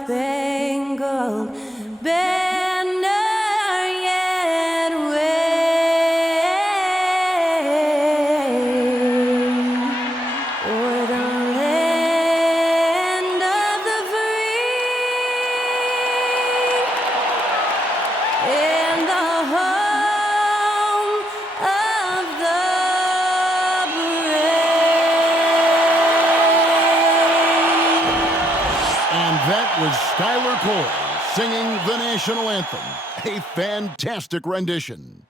star-spangled banner yet wave o'er the land of the free and the home of the brave. And that was Skylar Cole singing the national anthem. A fantastic rendition.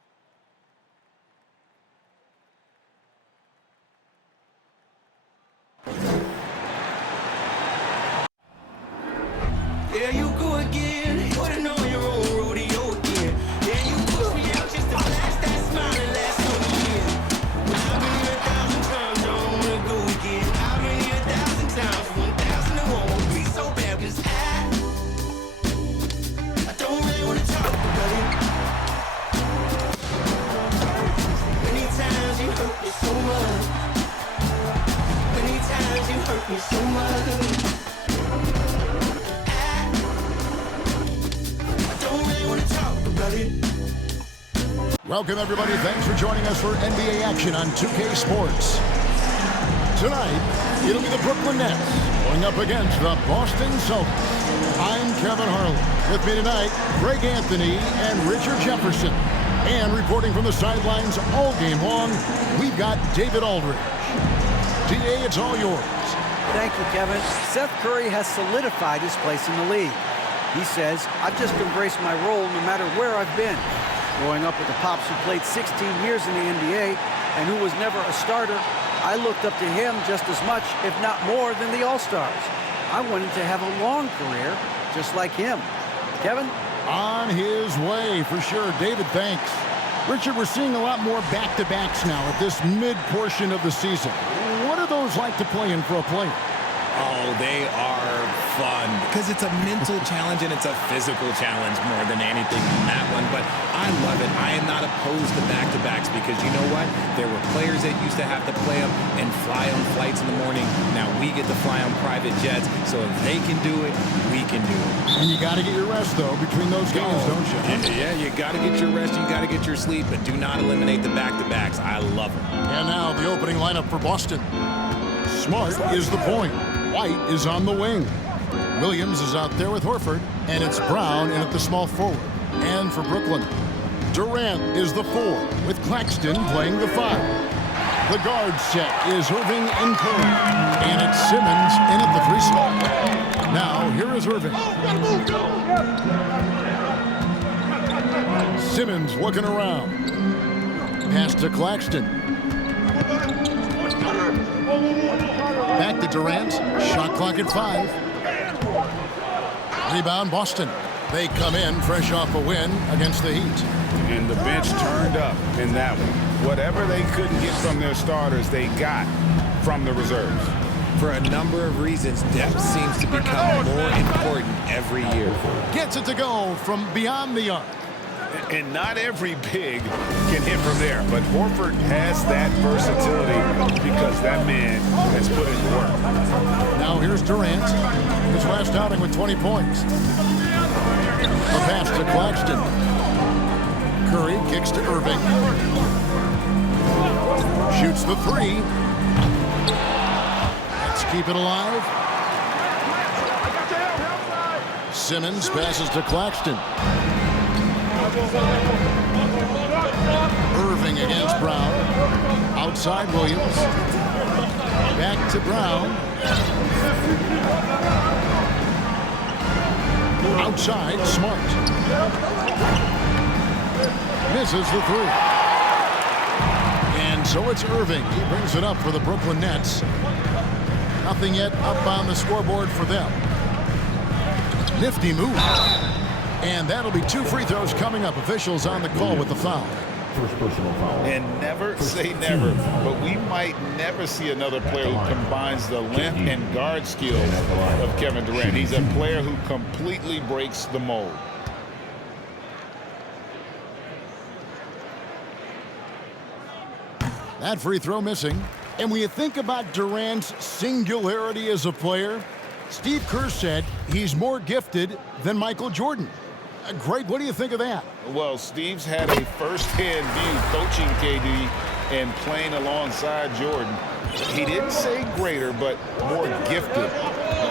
There you go again. Putting on your own rodeo again. Yeah, you push me out just to flash that smile and last on the year. I've been here 1,000 times, I don't wanna go again. I've been here 1,000 times, 1,000 it won't be so bad, 'cause I don't really wanna talk about it. Many times you hurt me so much. Many times you hurt me so much. Welcome, everybody. Thanks for joining us for NBA action on 2K Sports. Tonight, it'll be the Brooklyn Nets going up against the Boston Celtics. I'm Kevin Harlan. With me tonight, Greg Anthony and Richard Jefferson. And reporting from the sidelines all game long, we've got David Aldridge. DA, it's all yours. Thank you, Kevin. Seth Curry has solidified his place in the league. He says, I've just embraced my role no matter where I've been. Growing up with the Pops who played 16 years in the NBA and who was never a starter, I looked up to him just as much, if not more, than the All-Stars. I wanted to have a long career just like him. Kevin? On his way, for sure. David, thanks. Richard, we're seeing a lot more back-to-backs now at this mid-portion of the season. What are those like to play in for a player? Oh, they are fun because it's a mental challenge and it's a physical challenge more than anything on that one. But I love it. I am not opposed to back-to-backs because you know what? There were players that used to have to play them and fly on flights in the morning. Now we get to fly on private jets. So if they can do it, we can do it. And you got to get your rest, though, between those games, don't you? Yeah, you got to get your rest. You got to get your sleep, but do not eliminate the back-to-backs. I love it. And now the opening lineup for Boston. Smart is the point. White is on the wing. Williams is out there with Horford, and it's Brown in at the small forward. And for Brooklyn, Durant is the 4, with Claxton playing the 5. The guard set is Irving and Curry, and it's Simmons in at the 3 slot. Now, here is Irving. Simmons looking around. Pass to Claxton. Back to Durant. Shot clock at 5. Rebound, Boston. They come in fresh off a win against the Heat. And the bench turned up in that one. Whatever they couldn't get from their starters, they got from the reserves. For a number of reasons, depth seems to become more important every year. Gets it to go from beyond the arc. And not every big can hit from there, but Horford has that versatility because that man has put in work. Now here's Durant, his last outing with 20 points. The pass to Claxton. Curry kicks to Irving. Shoots the 3. Let's keep it alive. Simmons passes to Claxton. Irving against Brown. Outside Williams. Back to Brown. Outside Smart. Misses the 3. And so it's Irving. He brings it up for the Brooklyn Nets. Nothing yet up on the scoreboard for them. Nifty move. And that'll be 2 free throws coming up. Officials on the call with the foul. First personal foul. And never say never, but we might never see another player who combines the length and guard skills of Kevin Durant. He's a player who completely breaks the mold. That free throw missing. And when you think about Durant's singularity as a player, Steve Kerr said He's more gifted than Michael Jordan. Greg, what do you think of that? Well, Steve's had a first-hand view coaching KD and playing alongside Jordan. He didn't say greater, but more gifted.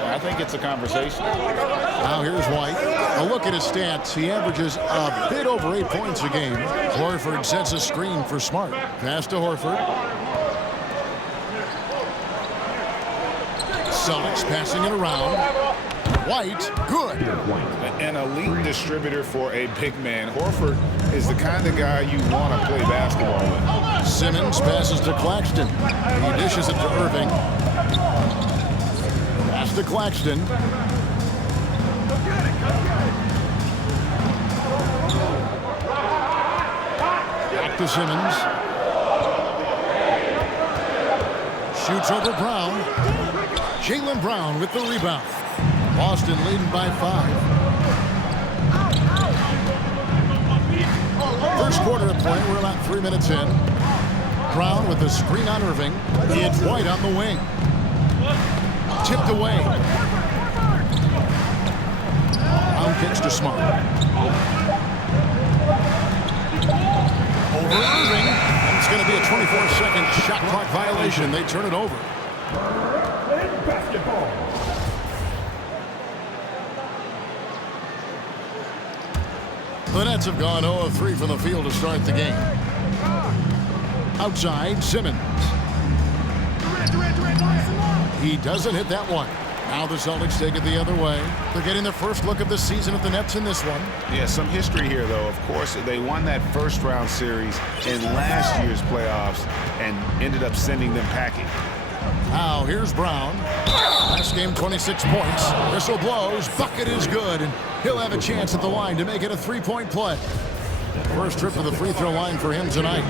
I think it's a conversation. Now here's White. A look at his stats. He averages a bit over 8 points a game. Horford sets a screen for Smart. Pass to Horford. Celtics passing it around. White, good. An elite distributor for a big man. Horford is the kind of guy you want to play basketball with. Simmons passes to Claxton. He dishes it to Irving. Pass to Claxton. Back to Simmons. Shoots over Brown. Jaylen Brown with the rebound. Boston leading by 5. First quarter of play. We're about 3 minutes in. Brown with the screen on Irving. It's White on the wing. Tipped away. Brown kicks to Smart. Over Irving. It's going to be a 24-second shot clock violation. They turn it over. The Nets have gone 0 of 3 from the field to start the game. Outside, Simmons. He doesn't hit that one. Now the Celtics take it the other way. They're getting their first look of the season at the Nets in this one. Yeah, some history here, though. Of course, they won that first-round series in last year's playoffs and ended up sending them packing. Now here's Brown. Last game, 26 points. Whistle blows. Bucket is good, and he'll have a chance at the line to make it a 3-point play. First trip to the free throw line for him tonight.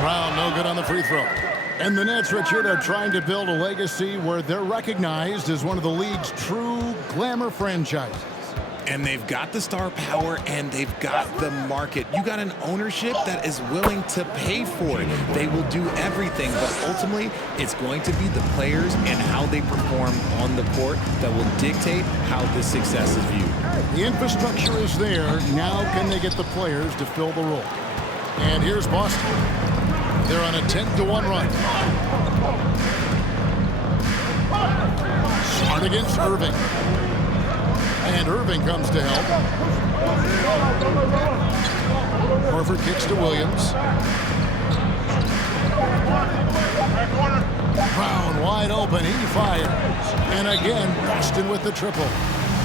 Brown, no good on the free throw. And the Nets, Richard, are trying to build a legacy where they're recognized as one of the league's true glamour franchises. And they've got the star power and they've got the market. You got an ownership that is willing to pay for it. They will do everything, but ultimately it's going to be the players and how they perform on the court that will dictate how this success is viewed. The infrastructure is there. Now can they get the players to fill the role? And here's Boston. They're on a 10-1 run. Smart against Irving. And Irving comes to help. Horford kicks to Williams. Brown wide open. He fires. And again, Boston with the triple.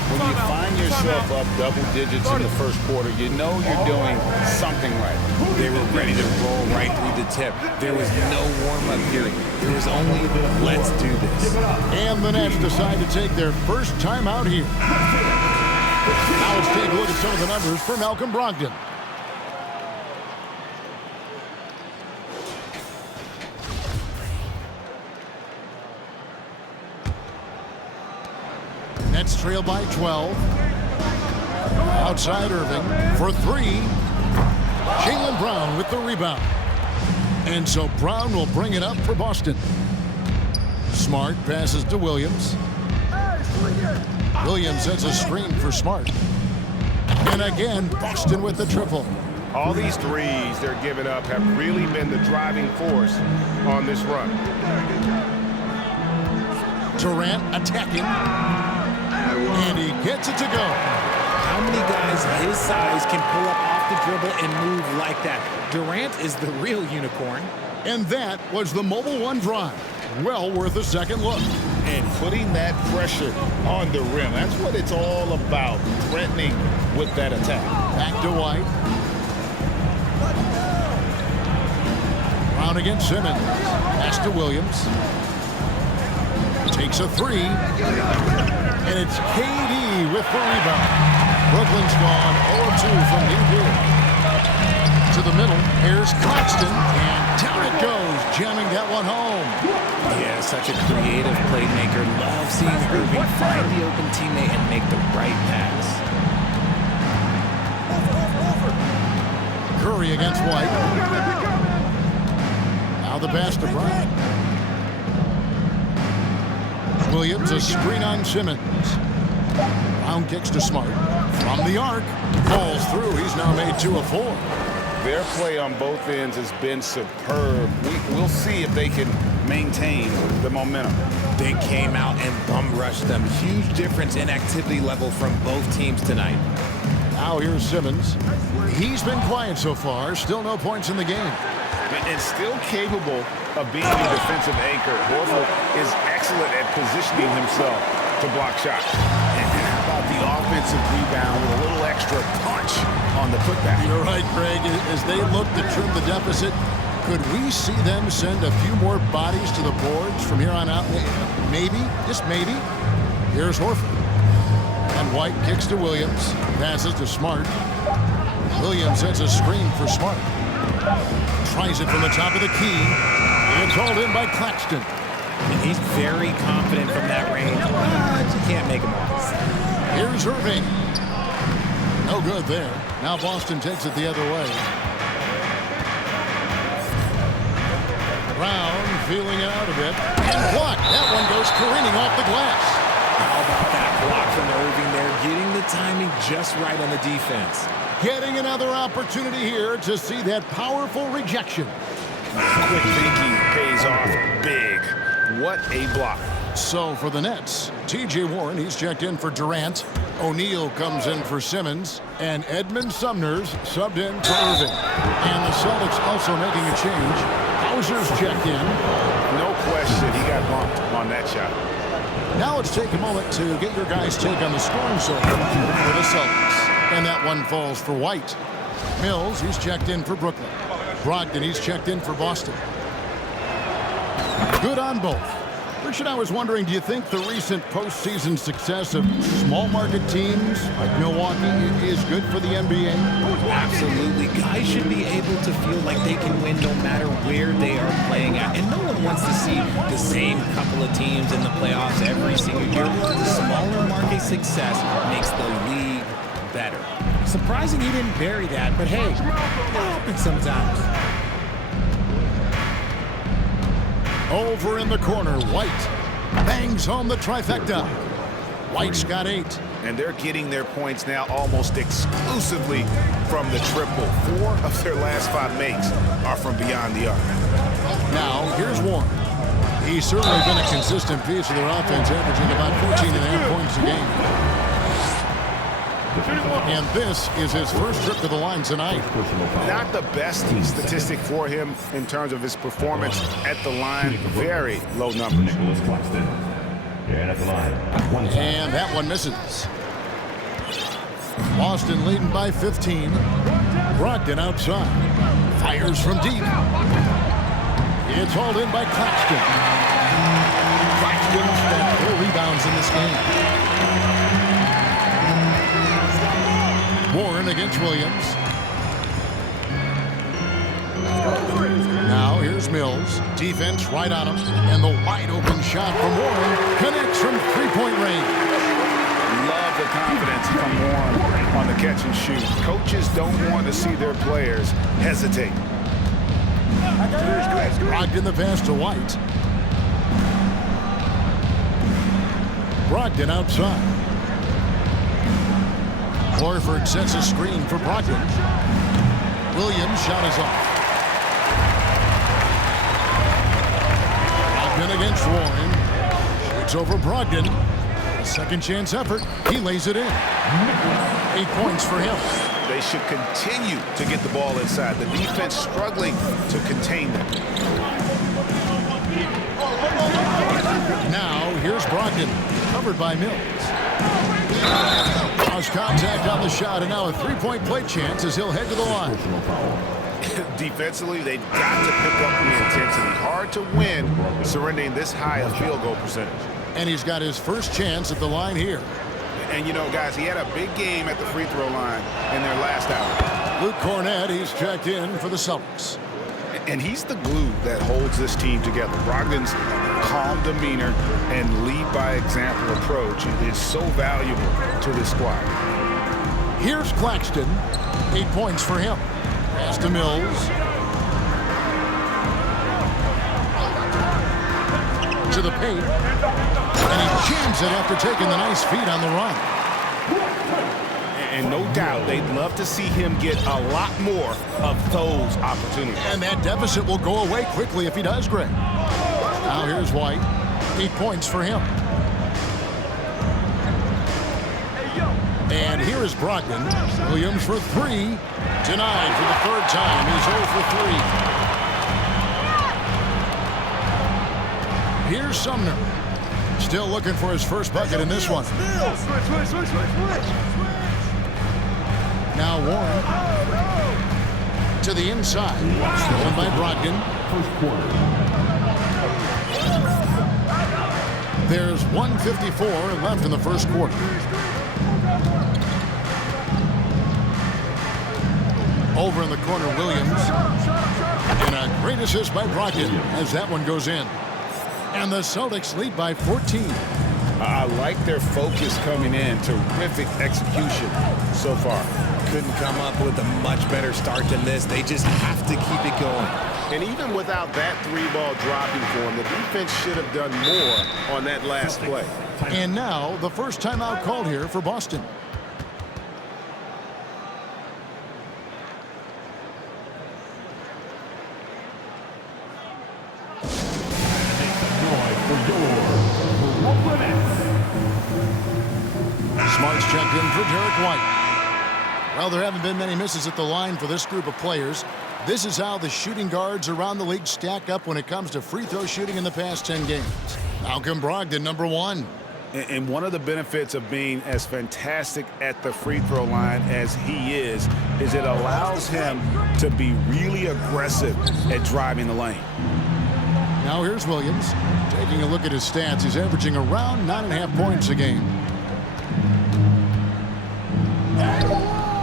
When you find yourself up double digits in the first quarter, you know you're doing something right. They were ready to roll right through the tip. There was no warm-up period. There was only, let's do this. And the Nets decide to take their first time out here. Now let's take a look at some of the numbers for Malcolm Brogdon. Nets trail by 12. Outside Irving for 3. Jaylen Brown with the rebound. And so Brown will bring it up for Boston. Smart passes to Williams. Williams sets a screen for Smart. And again, Boston with the triple. All these threes they're giving up have really been the driving force on this run. Durant attacking. And he gets it to go. How many guys his size can pull up off the dribble and move like that? Durant is the real unicorn. And that was the Mobile One drive. Well worth a second look. And putting that pressure on the rim, that's what it's all about, threatening with that attack. Back to White. Brown against Simmons. Pass to Williams. Takes a 3. And it's KD with the rebound. Brooklyn's gone 0-2 from deep here. To the middle, here's Claxton, and down it goes, jamming that one home. Yeah, such a creative playmaker. Love seeing Irving find the open teammate and make the right pass. Curry against White. Now the pass to Brown. Williams, a screen on Simmons. Brown kicks to Smart. From the arc. Falls through. He's now made 2 of 4. Their play on both ends has been superb. We'll see if they can maintain the momentum. They came out and bum rushed them. Huge difference in activity level from both teams tonight. Now here's Simmons. He's been quiet so far. Still no points in the game. And still capable of being a defensive anchor. Horford is excellent at positioning himself to block shots. And how about the offensive rebound with a little extra punch on the putback? You're right, Craig. As they look to trim the deficit, could we see them send a few more bodies to the boards from here on out? Maybe, just maybe. Here's Horford. And White kicks to Williams. Passes to Smart. Williams sets a screen for Smart. Tries it from the top of the key. It's hauled in by Claxton. And he's very confident from that range. But you can't make him off. Here's Irving. No good there. Now Boston takes it the other way. Brown feeling it out a bit. And blocked. That one goes careening off the glass. How about that block from Irving there? Getting the timing just right on the defense. Getting another opportunity here to see that powerful rejection. Quick thinking pays off big. What a block. So for the Nets, T.J. Warren, he's checked in for Durant. O'Neal comes in for Simmons. And Edmund Sumner's subbed in for Irving. And the Celtics also making a change. Hauser's checked in. No question he got bumped on that shot. Now let's take a moment to get your guys' take on the scoring so far for the Celtics. And that one falls for White. Mills, he's checked in for Brooklyn. Brogdon, he's checked in for Boston. Good on both. Richard, I was wondering, do you think the recent postseason success of small market teams like Milwaukee is good for the NBA? Absolutely. Guys should be able to feel like they can win no matter where they are playing at. And no one wants to see the same couple of teams in the playoffs every single year. The smaller market success makes the league better. Surprising he didn't bury that, but hey, it happens sometimes. Over in the corner, White bangs home the trifecta. White's got 8. And they're getting their points now almost exclusively from the triple. 4 of their last 5 makes are from beyond the arc. Now, here's Warren. He's certainly been a consistent piece of their offense, averaging about 14.5 points a game. And this is his first trip to the line tonight. Not the best statistic for him in terms of his performance at the line. Very low numbers. And that one misses. Boston leading by 15. Brogdon outside. Fires from deep. It's hauled in by Claxton. Claxton's got 4 rebounds in this game. Warren against Williams. Now here's Mills. Defense right on him. And the wide open shot from Warren connects from 3-point range. Love the confidence from Warren on the catch and shoot. Coaches don't want to see their players hesitate. Brogdon the pass to White. Brogdon outside. Horford sets a screen for Brogdon. Williams' shot is off. Brogdon against Warren. Shoots over Brogdon. A second chance effort. He lays it in. 8 points for him. They should continue to get the ball inside. The defense struggling to contain them. Now here's Brogdon. Covered by Mills. Lost contact on the shot, and now a 3-point play chance as he'll head to the line. Defensively, they've got to pick up the intensity. Hard to win surrendering this high a field goal percentage. And he's got his first chance at the line here. And, you know, guys, he had a big game at the free throw line in their last hour. Luke Cornett, he's checked in for the Celtics. And he's the glue that holds this team together. Brogdon's calm demeanor and lead by example approach is so valuable to this squad. Here's Claxton. 8 points for him. Pass to Mills. into the paint. And he jams it after taking the nice feed on the run. And no doubt, they'd love to see him get a lot more of those opportunities. And that deficit will go away quickly if he does, Greg. Now here's White. 8 points for him. And here is Brogdon. Williams for 3. Denied for the 3rd time. He's 0 for 3. Here's Sumner. Still looking for his first bucket in this one. Now Warren. To the inside. Stolen by Brogdon. There's 1:54 left in the first quarter. Over in the corner, Williams. And a great assist by Brogdon as that one goes in. And the Celtics lead by 14. I like their focus coming in. Terrific execution so far. Couldn't come up with a much better start than this. They just have to keep it going. And even without that 3-ball dropping for him, the defense should have done more on that last play. And now the first timeout called here for Boston. Smart's checked in for Derek White. Well, there haven't been many misses at the line for this group of players. This is how the shooting guards around the league stack up when it comes to free throw shooting in the past 10 games. Malcolm Brogdon, number 1. And one of the benefits of being as fantastic at the free throw line as he is it allows him to be really aggressive at driving the lane. Now here's Williams. Taking a look at his stats, he's averaging around 9.5 points a game.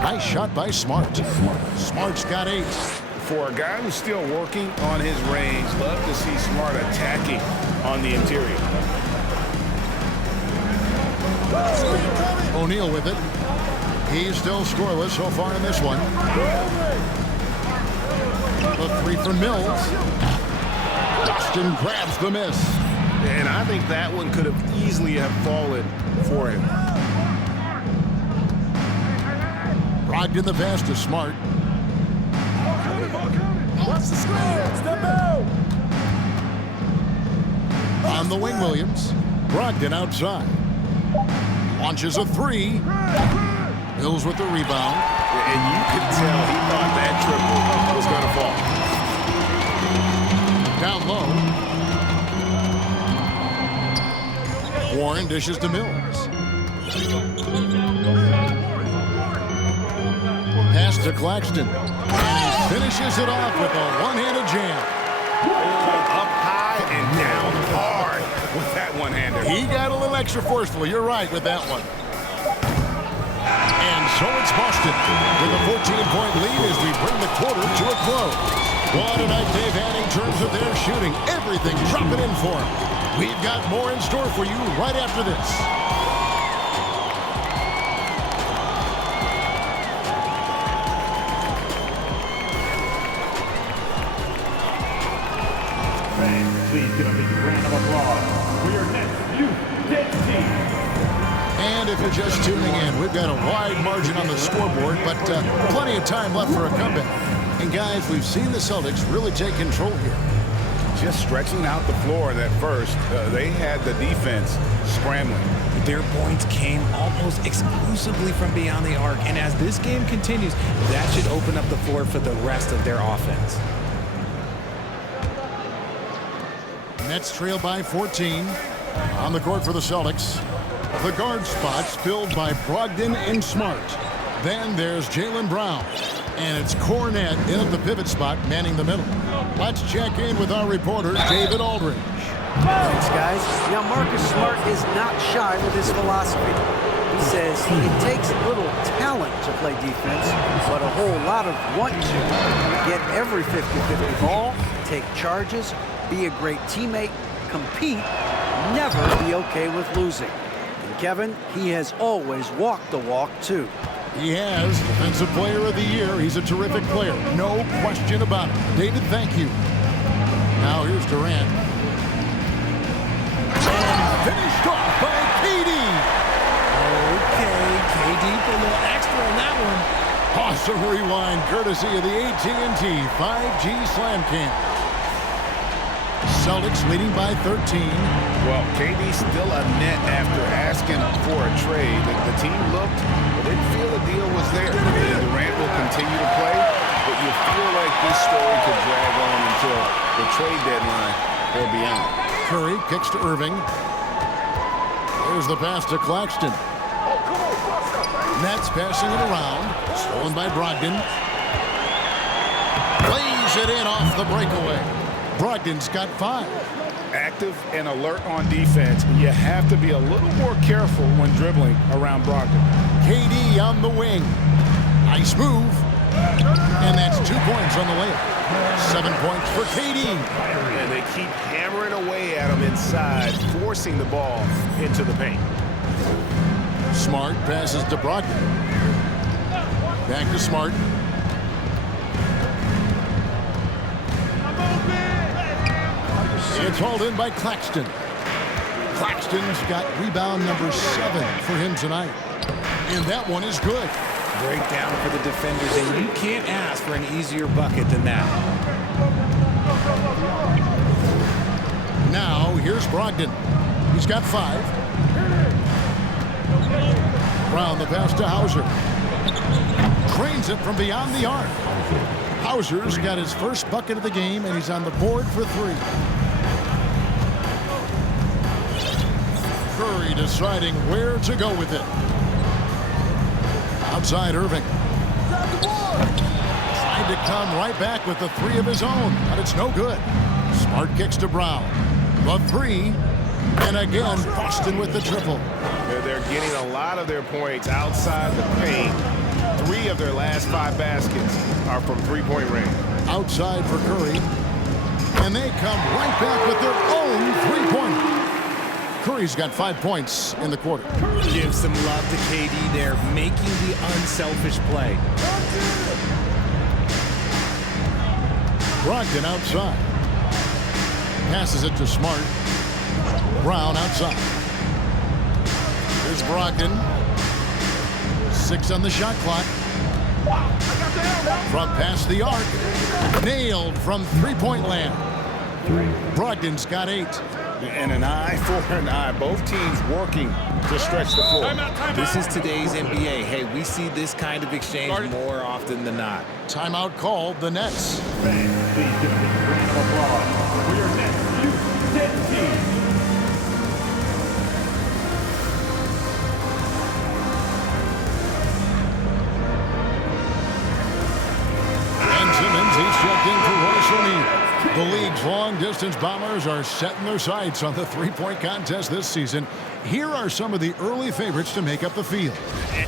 Nice shot by Smart. Smart's got 8. For a guy who's still working on his range, love to see Smart attacking on the interior. O'Neal with it. He's still scoreless so far in this one. The 3 from Mills. Boston grabs the miss. And I think that one could have easily have fallen for him. Brogdon the pass to Smart. Watch the screen. Step out. On the wing, Williams. Brogdon outside. Launches a 3. Mills with the rebound. And you could tell he thought that triple was going to fall. Down low. Warren dishes to Mills. Pass to Claxton. And he finishes it off with a one-handed jam. Up high and down hard with that one-hander. He got a little extra forceful. You're right with that one. And so it's Boston with a 14-point lead as we bring the quarter to a close. What a night they've had in terms of their shooting. Everything dropping in for them. We've got more in store for you right after this. Please give a big round of applause for your next youth team. And if you're just tuning in, we've got a wide margin on the scoreboard, but plenty of time left for a comeback. And guys, we've seen the Celtics really take control here. Just stretching out the floor in that first, they had the defense scrambling. Their points came almost exclusively from beyond the arc, and as this game continues, that should open up the floor for the rest of their offense. Nets trail by 14. On the court for the Celtics. The guard spots filled by Brogdon and Smart. Then there's Jaylen Brown. And it's Cornette in at the pivot spot, manning the middle. Let's check in with our reporter, David Aldridge. Thanks, guys. Now, Marcus Smart is not shy with his philosophy. He says it takes little talent to play defense, but a whole lot of want to. Get every 50-50 ball, take charges, be a great teammate, compete, never be okay with losing. And Kevin, he has always walked the walk, too. He has Defensive Player of the Year. He's a terrific player. No question about it. David, thank you. Now here's Durant. Finished off by KD. Okay, KD put a little extra on that one. Awesome rewind courtesy of the AT&T 5G Slam Cam. Celtics leading by 13. Well, KD's still a net after asking for a trade. The team looked, but didn't feel the deal was there. Durant will continue to play, but you feel like this story could drag on until the trade deadline or beyond. Curry kicks to Irving. There's the pass to Claxton. Nets passing it around. Stolen by Brogdon. Plays it in off the breakaway. Brogdon's got 5. Active and alert on defense. You have to be a little more careful when dribbling around Brogdon. KD on the wing. Nice move. And that's 2 points on the layup. 7 points for KD. And they keep hammering away at him inside, forcing the ball into the paint. Smart passes to Brogdon. Back to Smart. It's hauled in by Claxton. Claxton's got rebound number 7 for him tonight. And that one is good. Breakdown for the defenders, and you can't ask for an easier bucket than that. Now, here's Brogdon. He's got 5. Brown the pass to Hauser. Trains it from beyond the arc. Hauser's got his first bucket of the game, and he's on the board for 3. Curry deciding where to go with it. Outside Irving. Trying to come right back with the 3 of his own, but it's no good. Smart kicks to Brown. The 3. And again, Boston with the triple. They're getting a lot of their points outside the paint. 3 of their last 5 baskets are from three-point range. Outside for Curry. And they come right back with their own 3-pointer. Curry's got 5 points in the quarter. Give some love to KD there, making the unselfish play. Brogdon outside. Passes it to Smart. Brown outside. Here's Brogdon. 6 on the shot clock. From past the arc. Nailed from three-point land. Brogdon's got 8. And an eye for an eye. Both teams working to stretch the floor. This is today's NBA. Hey, we see this kind of exchange more often than not. Timeout called the Nets. Fans, please give a big round of applause for your Nets Youth 10 team. Ben Simmons, he's checked in for Royce O'Neal. The league's long-distance bombers are setting their sights on the three-point contest this season. Here are some of the early favorites to make up the field.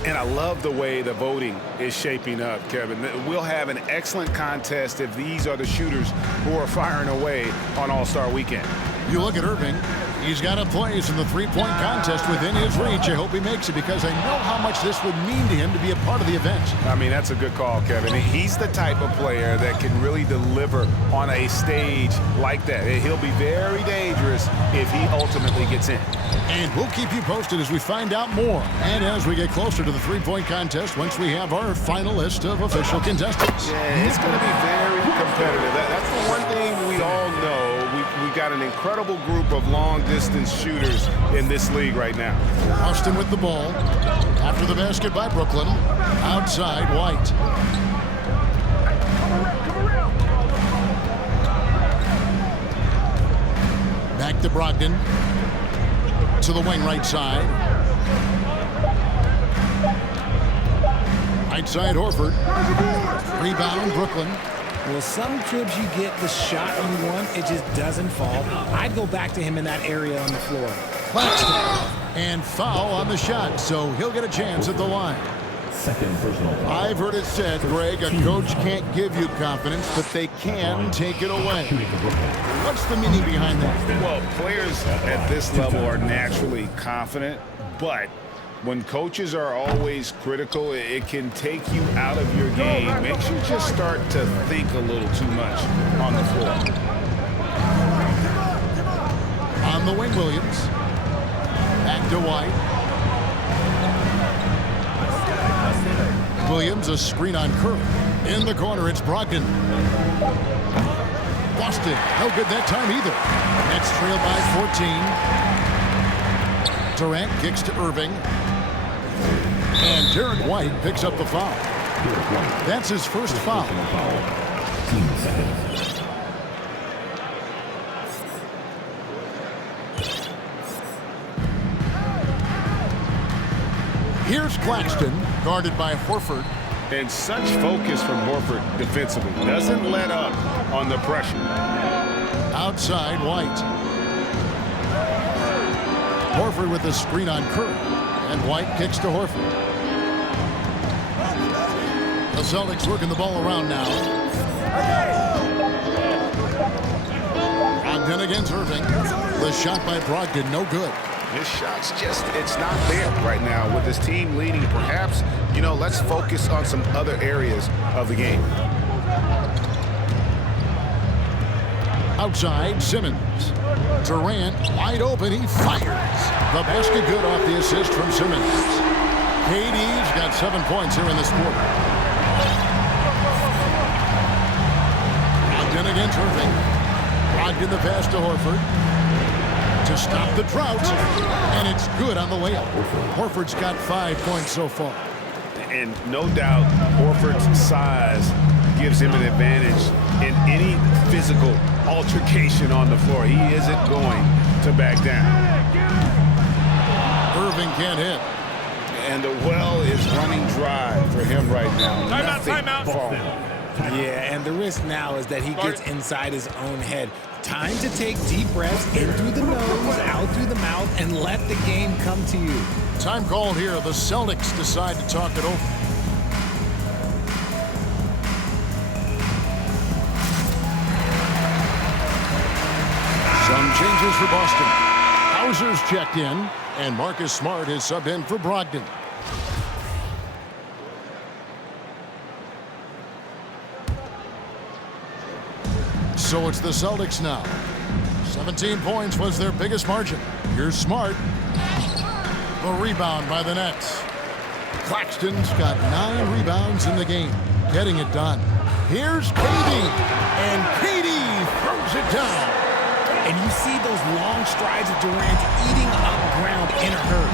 And I love the way the voting is shaping up, Kevin. We'll have an excellent contest if these are the shooters who are firing away on All-Star Weekend. You look at Irving. He's got a place in the three-point contest within his reach. I hope he makes it because I know how much this would mean to him to be a part of the event. I mean, that's a good call, Kevin. He's the type of player that can really deliver on a stage like that. He'll be very dangerous if he ultimately gets in. And we'll keep you posted as we find out more. And as we get closer to the three-point contest, once we have our final list of official contestants. Yeah, it's going to be very competitive. That's the one thing we all know. We've got an incredible group of long-distance shooters in this league right now. Austin with the ball. After the basket by Brooklyn. Outside, White. Back to Brogdon. To the wing right side. Right side, Horford. Rebound, Brooklyn. Well, some trips you get the shot you want, it just doesn't fall. I'd go back to him in that area on the floor. Claxton. And foul on the shot, so he'll get a chance at the line. Second personal foul. I've heard it said, Greg, a coach can't give you confidence, but they can take it away. What's the meaning behind that? Well, players at this level are naturally confident, but when coaches are always critical, it can take you out of your game. Makes you just start to think a little too much on the floor. On the wing, Williams. Back to White. Williams, a screen on Curry. In the corner, it's Brogdon. Boston, no good that time either. Nets trail by 14. Durant kicks to Irving. And Derek White picks up the foul. That's his first foul. Here's Claxton, guarded by Horford. And such focus from Horford defensively. Doesn't let up on the pressure. Outside, White. Horford with a screen on Curry. And White kicks to Horford. The Celtics working the ball around now. Brogdon against Irving. The shot by Brogdon, no good. His shot's just, it's not there right now with his team leading. Perhaps, let's focus on some other areas of the game. Outside, Simmons. Durant, wide open, he fires. The basket good off the assist from Simmons. KD's got 7 points here in this quarter. Brogdon against Irving. Brogdon the pass to Horford. To stop the drought, and it's good on the layup. Horford's got 5 points so far. And no doubt, Horford's size gives him an advantage in any physical altercation on the floor. He isn't going to back down. Irving can't hit. And the well is running dry for him right now. Timeout. Yeah, and the risk now is that he gets inside his own head. Time to take deep breaths in through the nose, out through the mouth, and let the game come to you. Time called here. The Celtics decide to talk it over. Some changes for Boston. Hauser's checked in, and Marcus Smart is subbed in for Brogdon. So it's the Celtics now. 17 points was their biggest margin. Here's Smart. The rebound by the Nets. Claxton's got 9 rebounds in the game, getting it done. Here's KD, and KD throws it down. And you see those long strides of Durant eating up ground in a hurry.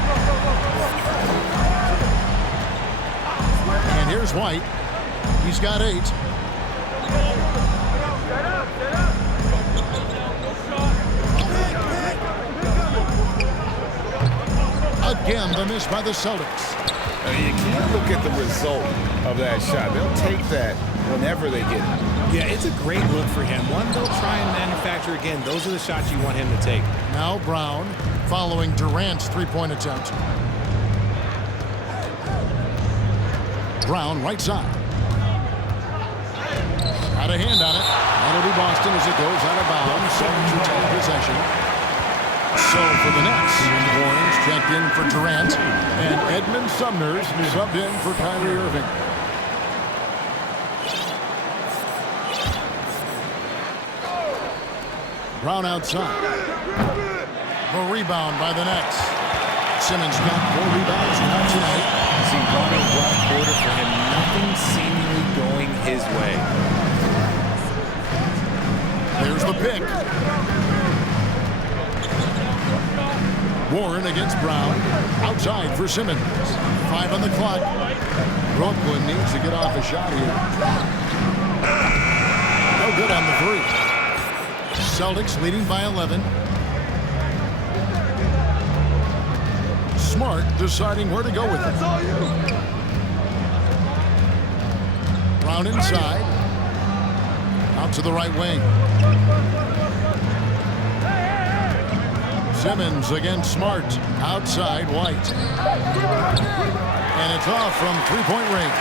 And here's White. He's got 8. Again, the miss by the Celtics. You can't look at the result of that shot. They'll take that whenever they get it. Yeah, it's a great look for him. One they'll try and manufacture again. Those are the shots you want him to take. Now Brown following Durant's three-point attempt. Brown right side. Got a hand on it. That'll be Boston as it goes out of bounds. 7-2 possession. So for the Nets, Warren's checked in for Durant, and Edmund Sumner's subbed in for Kyrie Irving. Brown outside. The rebound by the Nets. Simmons got 4 rebounds now tonight. See, what a rough quarter for him. Nothing seemingly going his way. There's the pick. Warren against Brown. Outside for Simmons. 5 on the clock. Brooklyn needs to get off a shot here. No good on the 3. Celtics leading by 11. Smart deciding where to go with it. Brown inside. Out to the right wing. Simmons against Smart. Outside, White. And it's off from three-point range.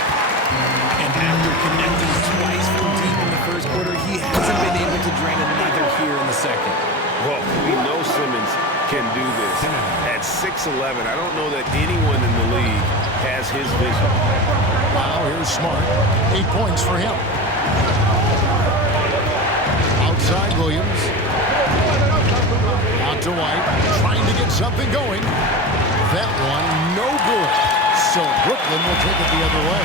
And after connecting twice from deep in the first quarter, he hasn't been able to drain another here in the second. Well, we know Simmons can do this. At 6'11", I don't know that anyone in the league has his vision. Wow, here's Smart. 8 points for him. Outside, Williams. Out to White, trying to get something going. That one, no good. So Brooklyn will take it the other way.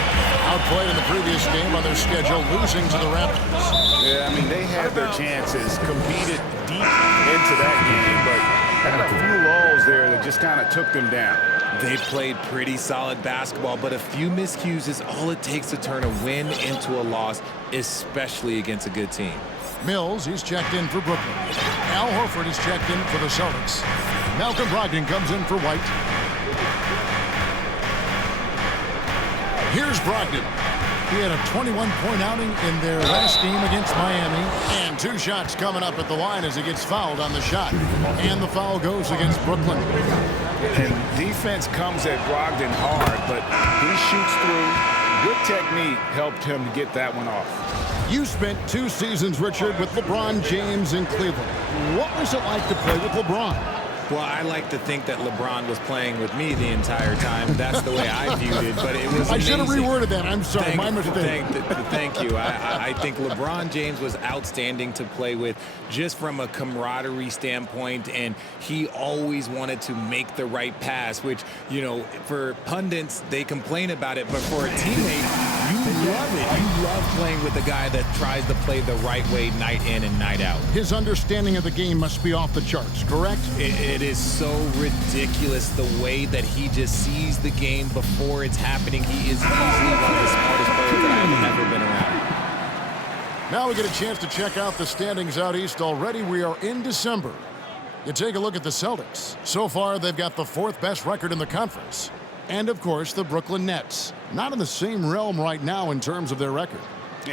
Outplayed in the previous game on their schedule, losing to the Raptors. Yeah, I mean, they had their chances, competed deep into that game, but had a few lulls there that just kind of took them down. They played pretty solid basketball, but a few miscues is all it takes to turn a win into a loss, especially against a good team. Mills, he's checked in for Brooklyn. Al Horford is checked in for the Celtics. Malcolm Brogdon comes in for White. Here's Brogdon. He had a 21-point outing in their last game against Miami. And 2 shots coming up at the line as he gets fouled on the shot. And the foul goes against Brooklyn. And defense comes at Brogdon hard, but he shoots through. Good technique helped him to get that one off. You spent 2 seasons, Richard, with LeBron James in Cleveland. What was it like to play with LeBron? Well, I like to think that LeBron was playing with me the entire time. That's the way I viewed it, but it was I should have amazing. reworded that. I'm sorry, my mistake. Thank you. I think LeBron James was outstanding to play with just from a camaraderie standpoint, and he always wanted to make the right pass, which, you know, for pundits, they complain about it, but for a teammate, you love it. You love playing with a guy that tries to play the right way night in and night out. His understanding of the game must be off the charts, correct? It is so ridiculous the way that he just sees the game before it's happening. He is easily one of the smartest players that I've ever been around. Now we get a chance to check out the standings out east already. We are in December. You take a look at the Celtics. So far, they've got the 4th best record in the conference. And, of course, the Brooklyn Nets. Not in the same realm right now in terms of their record.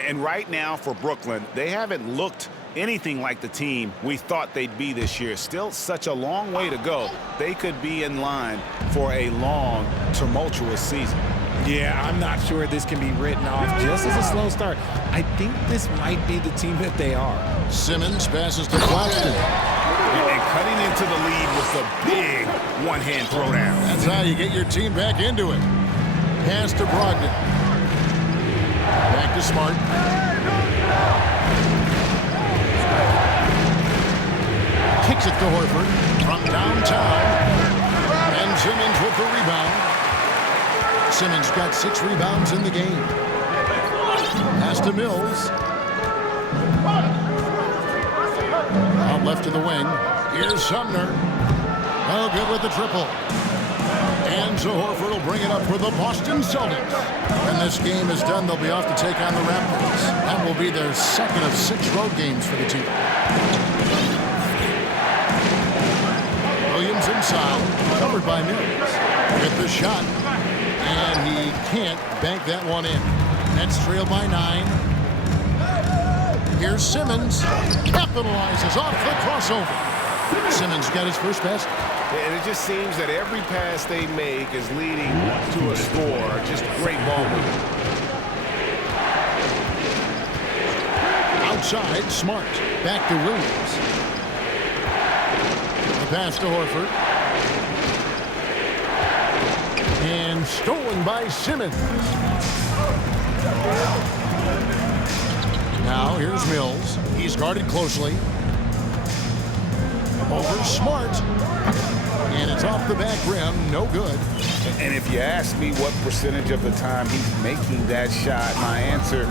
And right now for Brooklyn, they haven't looked anything like the team we thought they'd be this year. Still such a long way to go. They could be in line for a long, tumultuous season. Yeah, I'm not sure this can be written off just as a slow start. I think this might be the team that they are. Simmons passes to Claxton. And cutting into the lead with a big one-hand throwdown. That's how you get your team back into it. Pass to Brogdon. Back to Smart. Kicks it to Horford from downtown. And Simmons with the rebound. Simmons got 6 rebounds in the game. Pass to Mills. Out left to the wing. Here's Sumner. Oh, good with the triple. And so Horford will bring it up for the Boston Celtics. When this game is done, they'll be off to take on the Raptors. That will be their 2nd of 6 road games for the team. Williams inside, covered by Mills. With the shot. And he can't bank that one in. Nets trail by 9. Here's Simmons. Capitalizes off the crossover. Simmons got his first basket. And it just seems that every pass they make is leading to a score. Just great ball movement. Outside, Smart. Back to Williams. The pass to Horford. And stolen by Simmons. Now here's Mills. He's guarded closely. Over Smart. And it's off the back rim. No good. And if you ask me what percentage of the time he's making that shot, my answer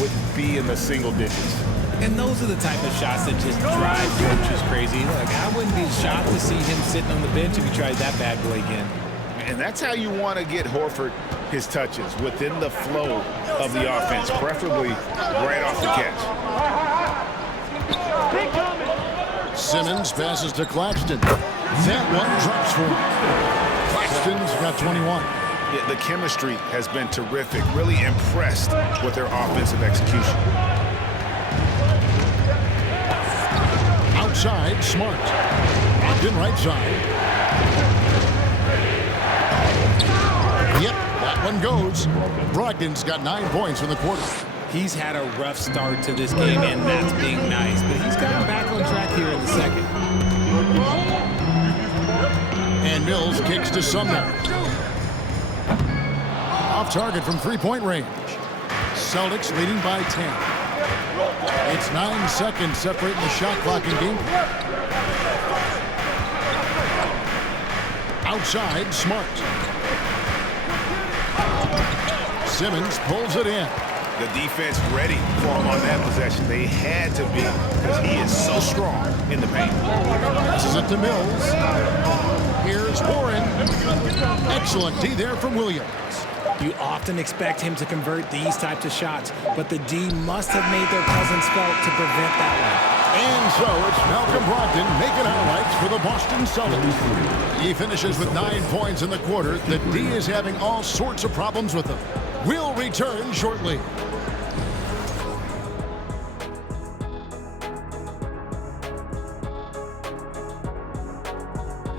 would be in the single digits. And those are the type of shots that just drive coaches crazy. Look, I wouldn't be shocked to see him sitting on the bench if he tries that bad boy again. And that's how you want to get Horford his touches, within the flow of the offense, preferably right off the catch. Simmons passes to Claxton. That one drops for him. Claxton's got 21. Yeah, the chemistry has been terrific. Really impressed with their offensive execution. Outside, Smart. Brogdon right side. Yep, that one goes. Brogdon's got 9 points in the quarter. He's had a rough start to this game, and that's being nice. But he's coming back on track here in the second. And Mills kicks to Sumner. Off target from 3-point range. Celtics leading by 10. It's 9 seconds separating the shot clock and game. Outside, Smart. Simmons pulls it in. The defense ready for him on that possession. They had to be because he is so strong in the paint. Passes it to Mills. Here's Warren. Excellent D there from Williams. You often expect him to convert these types of shots, but the D must have made their presence felt to prevent that one. And so it's Malcolm Brogdon making highlights for the Boston Celtics. He finishes with 9 points in the quarter. The D is having all sorts of problems with him. We'll return shortly.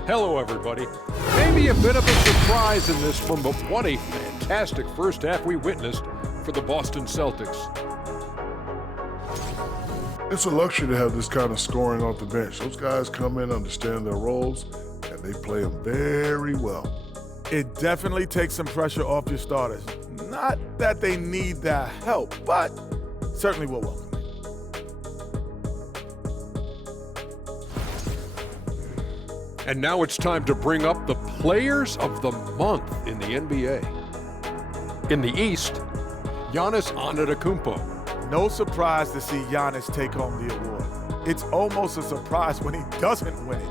Hello, everybody. Maybe a bit of a surprise in this one, but what a fantastic first half we witnessed for the Boston Celtics. It's a luxury to have this kind of scoring off the bench. Those guys come in, understand their roles, and they play them very well. It definitely takes some pressure off your starters. Not that they need the help, but certainly will welcome it. And now it's time to bring up the Players of the Month in the NBA. In the East, Giannis Antetokounmpo. No surprise to see Giannis take home the award. It's almost a surprise when he doesn't win it.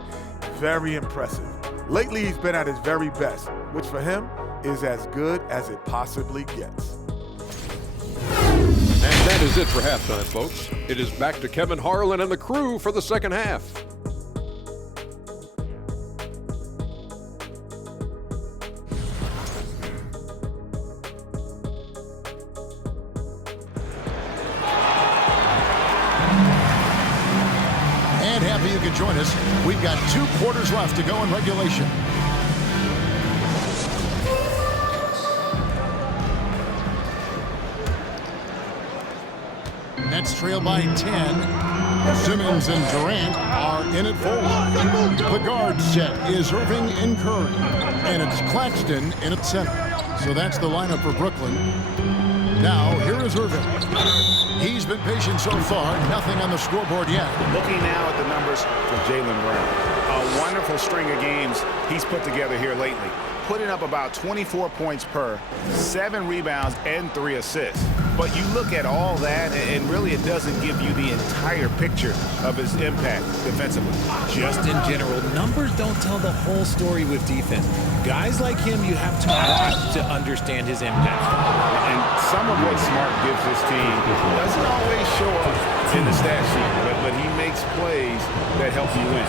Very impressive. Lately, he's been at his very best, which for him is as good as it possibly gets. And that is it for halftime, folks. It is back to Kevin Harlan and the crew for the second half. And happy you could join us. We've got 2 quarters left to go in regulation. Nets trail by 10. Simmons and Durant are in at forward. The guard set is Irving and Curry. And it's Claxton in at center. So that's the lineup for Brooklyn. Now, here is Irving. He's been patient so far. Nothing on the scoreboard yet. Looking now at the numbers for Jaylen Brown. A wonderful string of games he's put together here lately. Putting up about 24 points per, 7 rebounds, and 3 assists. But you look at all that, and really it doesn't give you the entire picture of his impact defensively. Just in general, numbers don't tell the whole story with defense. Guys like him, you have to watch to understand his impact. And some of what Smart gives his team doesn't always show up in the stat sheet, but he makes plays that help you win.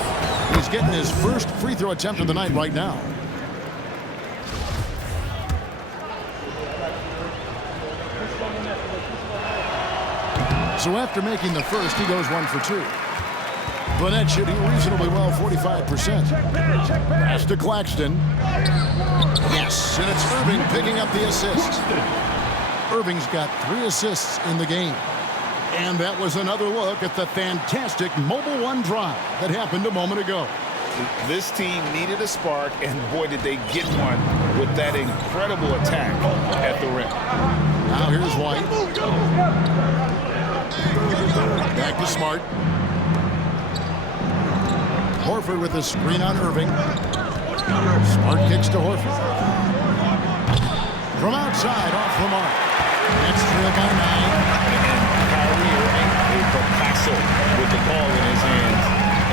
He's getting his first free throw attempt of the night right now. So after making the first, he goes 1 for 2. The Nets shooting reasonably well, 45%. Pass to Claxton. Yes, and it's Irving picking up the assist. Irving's got 3 assists in the game. And that was another look at the fantastic Mobile One drive that happened a moment ago. This team needed a spark, and boy, did they get one with that incredible attack at the rim. Now here's White. Back to Smart. Horford with a screen on Irving. Smart kicks to Horford. From outside, off the mark. Nets trail by 9. And Kyrie Irving, a Picasso with the ball in his hands.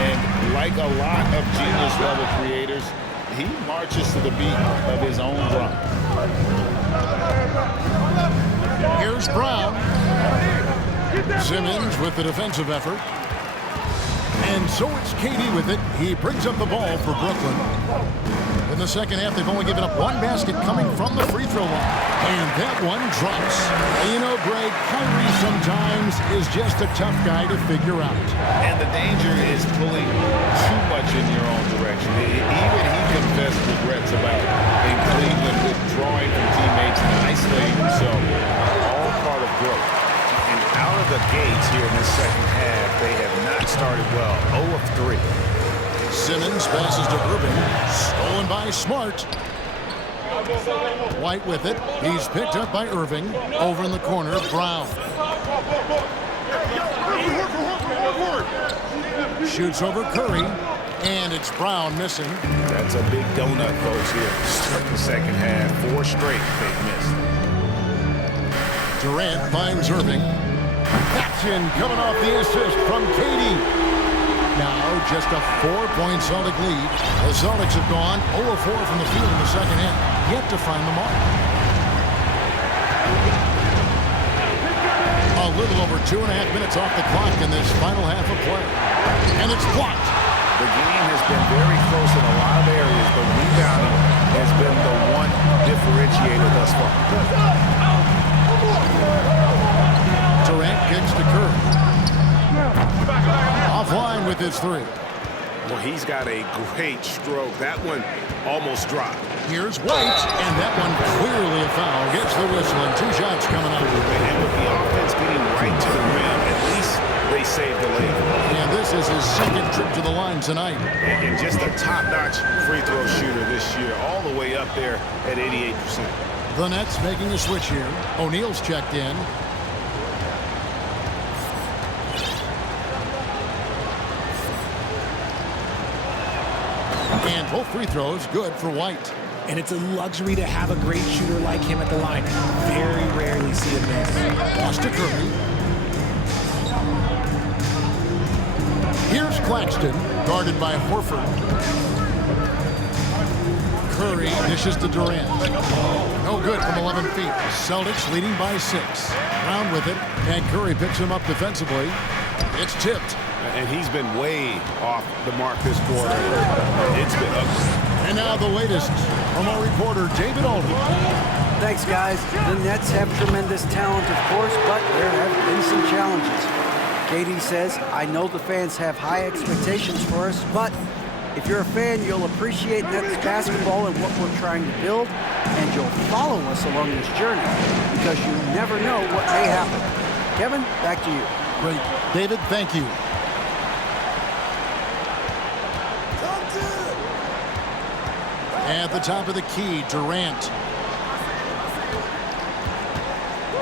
And like a lot of genius-level creators, he marches to the beat of his own drum. Here's Brown. Simmons with the defensive effort. And so it's KD with it. He brings up the ball for Brooklyn. In the second half, they've only given up 1 basket coming from the free throw line. And that one drops. And you know, Greg, Kyrie sometimes is just a tough guy to figure out. And the danger is pulling too much in your own direction. Even he confessed regrets about in Cleveland withdrawing from teammates and isolating himself. All part of growth. And out of the gates here in this second half, they have not started well. 0 of 3. Simmons passes to Irving. Stolen by Smart. White with it. He's picked up by Irving. Over in the corner, Brown. Shoots over Curry. And it's Brown missing. That's a big donut, folks, here. Start the second half. 4 straight they've missed. Durant finds Irving. Action coming off the assist from Katie. Now just a 4-point Celtic lead. The Celtics have gone 0-4 from the field in the second half. Yet to find the mark. A little over 2.5 minutes off the clock in this final half of play. And it's blocked. The game has been very close in a lot of areas, but rebounding has been the one differentiator thus far. Durant kicks to Curry. Offline with his 3. Well, he's got a great stroke. That one almost dropped. Here's White, and that one clearly a foul. Gets the whistle, and 2 shots coming up. And with the offense getting right to the rim, at least they saved the layup. And this is his second trip to the line tonight. And just a top-notch free throw shooter this year, all the way up there at 88%. The Nets making a switch here. O'Neal's checked in. And both free throws good for White. And it's a luxury to have a great shooter like him at the line. Very rarely see him miss. Lost to Curry. Here's Claxton, guarded by Horford. Curry dishes to Durant. No good from 11 feet. Celtics leading by 6. Brown with it, and Curry picks him up defensively. It's tipped. And he's been way off the mark this quarter. It's been ugly. And now the latest from our reporter, David Alden. Thanks, guys. The Nets have tremendous talent, of course, but there have been some challenges. KD says, I know the fans have high expectations for us, but if you're a fan, you'll appreciate Nets basketball and what we're trying to build, and you'll follow us along this journey because you never know what may happen. Kevin, back to you. Great. David, thank you. At the top of the key, Durant.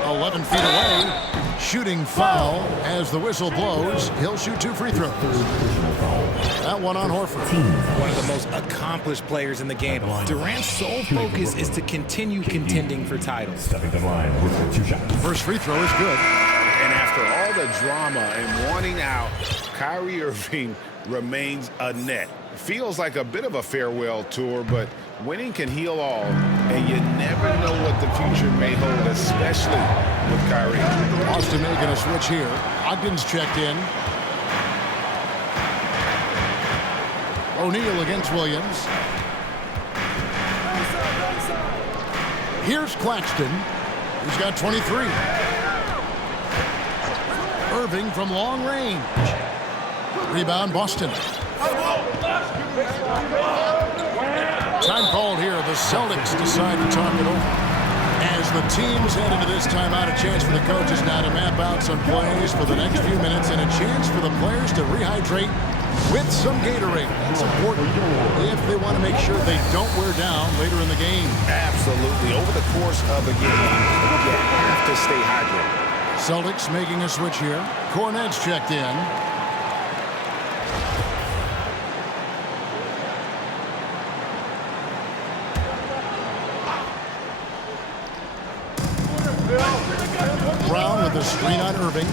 11 feet away. Shooting foul as the whistle blows. He'll shoot 2 free throws. That one on Horford. One of the most accomplished players in the game. Durant's sole focus is to continue contending for titles. First free throw is good. And after all the drama and wanting out, Kyrie Irving remains a Net. Feels like a bit of a farewell tour, but winning can heal all, and you never know what the future may hold, especially with Kyrie. Boston making a switch here. Ogden's checked in. O'Neal against Williams. Here's Claxton. He's got 23. Irving from long range. Rebound, Boston. Time called here. The Celtics decide to talk it over. As the teams head into this timeout, a chance for the coaches now to map out some plays for the next few minutes and a chance for the players to rehydrate with some Gatorade. That's important if they want to make sure they don't wear down later in the game. Absolutely. Over the course of a game, you have to stay hydrated. Celtics making a switch here. Cornet's checked in. Brown with the screen on Irving.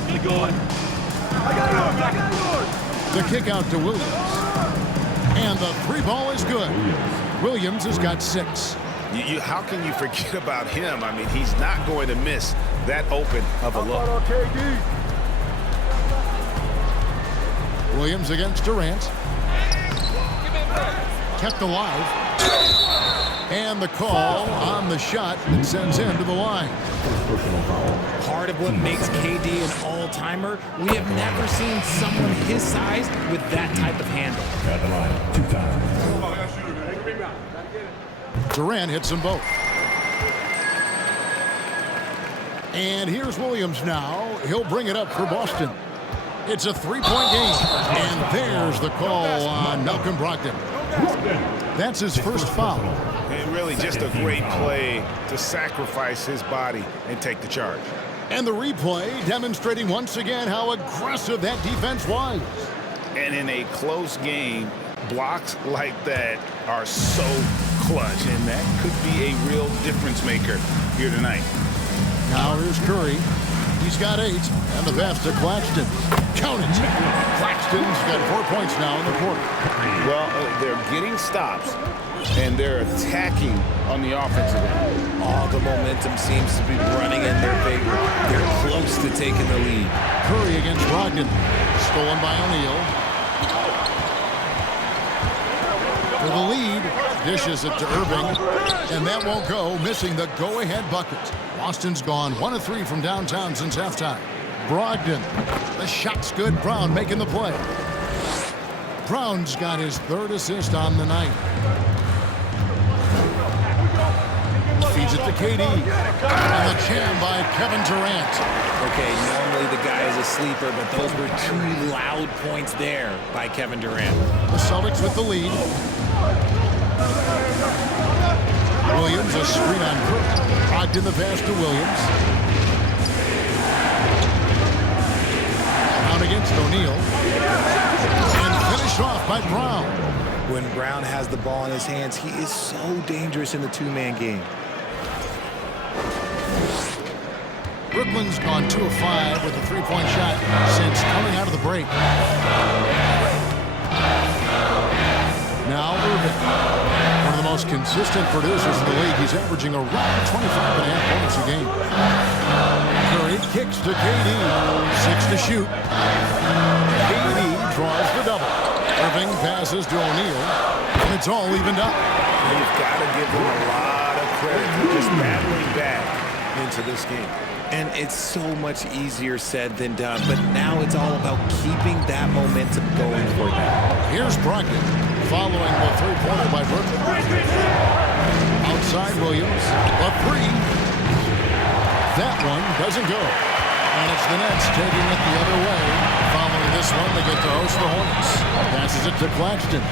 The kick out to Williams. And the 3 ball is good. Williams has got 6. How can you forget about him? I mean, he's not going to miss that open of a look. Williams against Durant. Kept alive. And the call on the shot that sends him to the line. Part of what makes KD an all-timer, we have never seen someone his size with that type of handle. At the line, 2 times. Durant hits them both. And here's Williams now. He'll bring it up for Boston. It's a 3-point game. And there's the call on Malcolm Brogdon. That's his first foul. And really just a great play to sacrifice his body and take the charge. And the replay demonstrating once again how aggressive that defense was. And in a close game, Blocks like that are so clutch, and that could be a real difference maker here tonight. Now here's Curry. He's got 8, and the pass to Claxton. Count it. Claxton's got 4 points now in the quarter. Well, they're getting stops, and they're attacking on the offensive end. All the momentum seems to be running in their favor. They're close to taking the lead. Curry against Brogdon. Stolen by O'Neal. For the lead, dishes it to Irving, and that won't go, missing the go-ahead bucket. Boston's gone 1 of 3 from downtown since halftime. Brogdon, the shot's good. Brown making the play. Brown's got his 3rd assist on the night. Feeds it to KD, and the jam by Kevin Durant. Okay, normally the guy is a sleeper, but those were 2 loud points there by Kevin Durant. The Celtics with the lead. Williams, a screen on Brook. Brogdon the pass to Williams. Out against O'Neal. And finished off by Brown. When Brown has the ball in his hands, he is so dangerous in the 2-man game. Brooklyn's gone 2 of 5 with a 3-point shot since coming out of the break. Now Irving, one of the most consistent producers in the league. He's averaging around 25.5 points a game. Curry kicks to KD. 6 to shoot. KD draws the double. Irving passes to O'Neal, and it's all evened up. You've got to give them a lot of credit for just battling back into this game. And it's so much easier said than done, but now it's all about keeping that momentum going for them. Here's Brogdon following the 3-pointer by Brooklyn. Outside Williams, a 3. That one doesn't go. And it's the Nets taking it the other way. Following this one, they get to host the Hornets. Passes it to Claxton.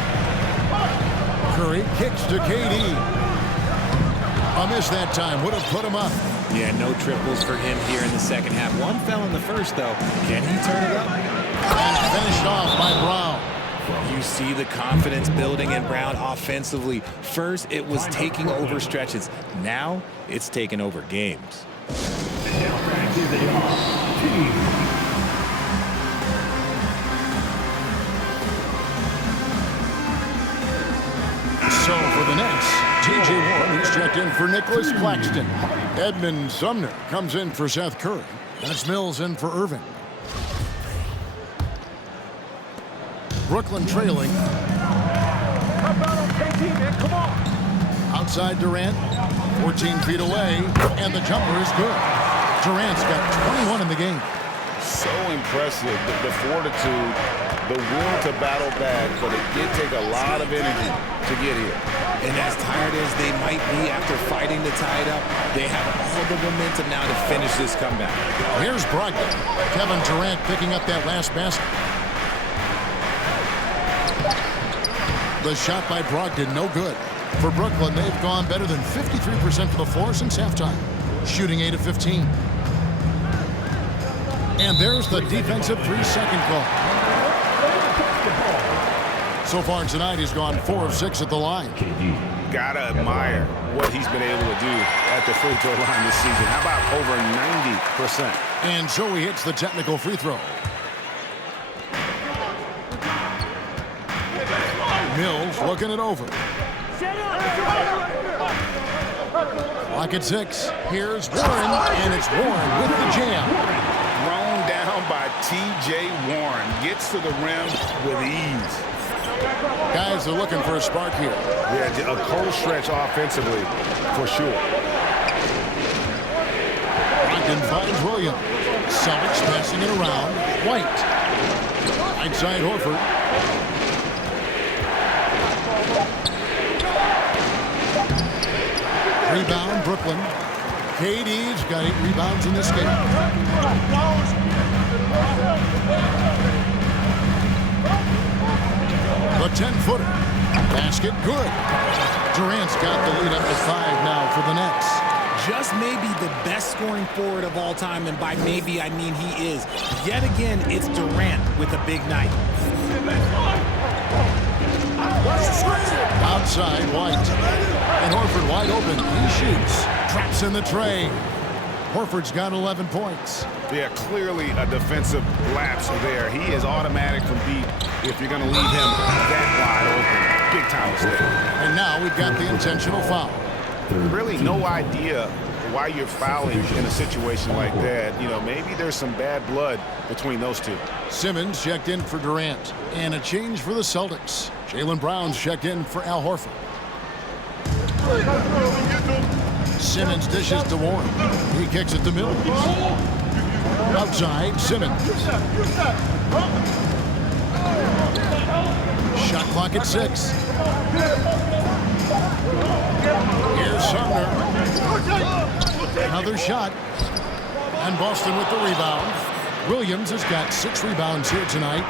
Curry kicks to KD. A miss that time. Would have put him up. Yeah, no triples for him here in the second half. One fell in the first, though. Can he turn it up? And finished off by Brown. You see the confidence building in Brown offensively. First, it was taking over stretches. Now, it's taking over games. So for the Nets, T.J. Warren, he's checked in for Nicholas Claxton. Edmund Sumner comes in for Seth Curry. And it's Mills in for Irving. Brooklyn trailing. Outside Durant, 14 feet away, and the jumper is good. Durant's got 21 in the game. So impressive, the fortitude, the will to battle back, but it did take a lot of energy to get here. And as tired as they might be after fighting to tie it up, they have all the momentum now to finish this comeback. Here's Brogdon. Kevin Durant picking up that last basket. The shot by Brogdon, no good. For Brooklyn, they've gone better than 53% from the floor since halftime, shooting 8 of 15. And there's the defensive 3-second call. So far tonight, he's gone 4 of 6 at the line. Gotta admire what he's been able to do at the free throw line this season. How about over 90%? And so he hits the technical free throw. Mills looking it over. Clock at 6. Here's Warren, and it's Warren with the jam. Thrown down by T.J. Warren. Gets to the rim with ease. Guys are looking for a spark here. Yeah, a cold stretch offensively, for sure. Brogdon finds Williams. Celtics passing it around. White. Outside Horford. Rebound, Brooklyn. KD's got 8 rebounds in this game. The 10-footer. Basket good. Durant's got the lead up to 5 now for the Nets. Just maybe the best scoring forward of all time, and by maybe I mean he is. Yet again, it's Durant with a big night. Outside, White. And Horford wide open. He shoots. Traps in the tray. Horford's got 11 points. Yeah, clearly a defensive lapse there. He is automatic from deep if you're going to leave him that wide open. Big time mistake. And now we've got the intentional foul. Really no idea why you're fouling in a situation like that. You know, maybe there's some bad blood between those two. Simmons checked in for Durant. And a change for the Celtics. Jaylen Brown's checked in for Al Horford. Simmons dishes to Warren. He kicks it to Mills. Outside, Simmons. Shot clock at 6. Here's Sumner. Another shot. And Boston with the rebound. Williams has got 6 rebounds here tonight.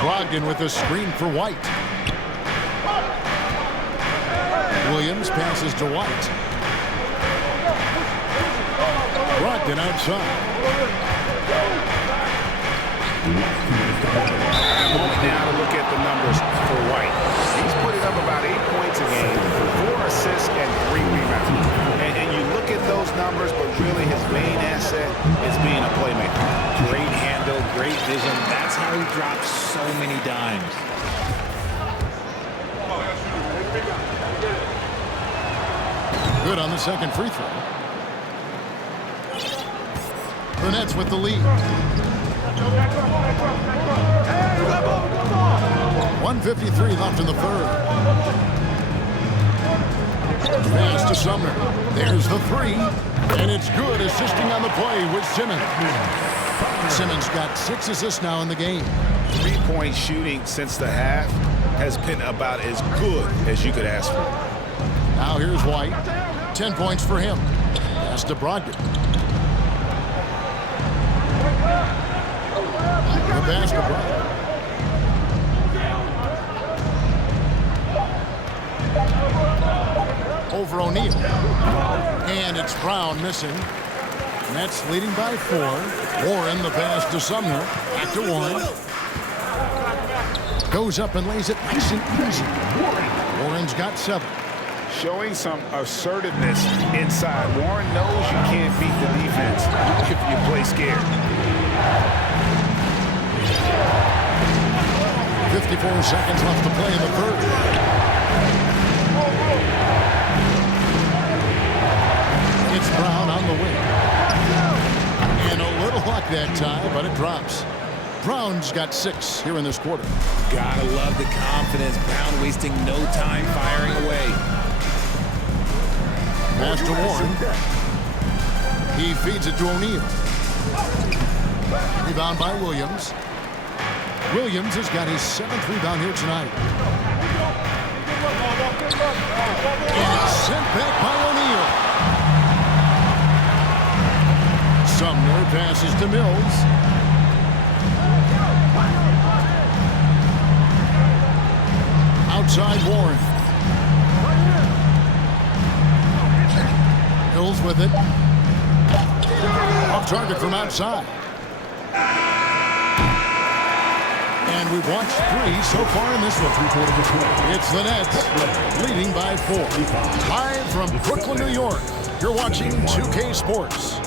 Brogdon with a screen for White. Williams passes to White. Brogdon outside. A moment now to look at the numbers for White. He's putting up about 8 points a game, 4 assists, and 3 rebounds. And you look at those numbers, but really his main asset is being a playmaker. Great handle, great vision. That's how he drops so many dimes. Good on the second free throw. The Nets with the lead. 1:53 left in the third. Pass to Sumner. There's the 3. And it's good, assisting on the play with Simmons. Simmons got 6 assists now in the game. 3-point shooting since the half has been about as good as you could ask for. Now here's White. 10 points for him. Pass to Brogdon. The pass to Brogdon. Over O'Neal. And it's Brown missing. Nets leading by 4. Warren the pass to Sumner. Back to Warren. Goes up and lays it nice and easy. Warren's got 7. Showing some assertiveness inside. Warren knows you can't beat the defense if you play scared. 54 seconds left to play in the third. It's Brown on the wing. And a little luck that time, but it drops. Brown's got 6 here in this quarter. Gotta love the confidence. Brown wasting no time firing away. Pass to Warren. He feeds it to O'Neal. Rebound by Williams. Williams has got his 7th rebound here tonight. And it's sent back by O'Neal. Sumner passes to Mills. Outside Warren. Mills with it. Off target from outside. And we've watched 3 so far in this one. It's the Nets leading by 4. Live from Brooklyn, New York. You're watching 2K Sports.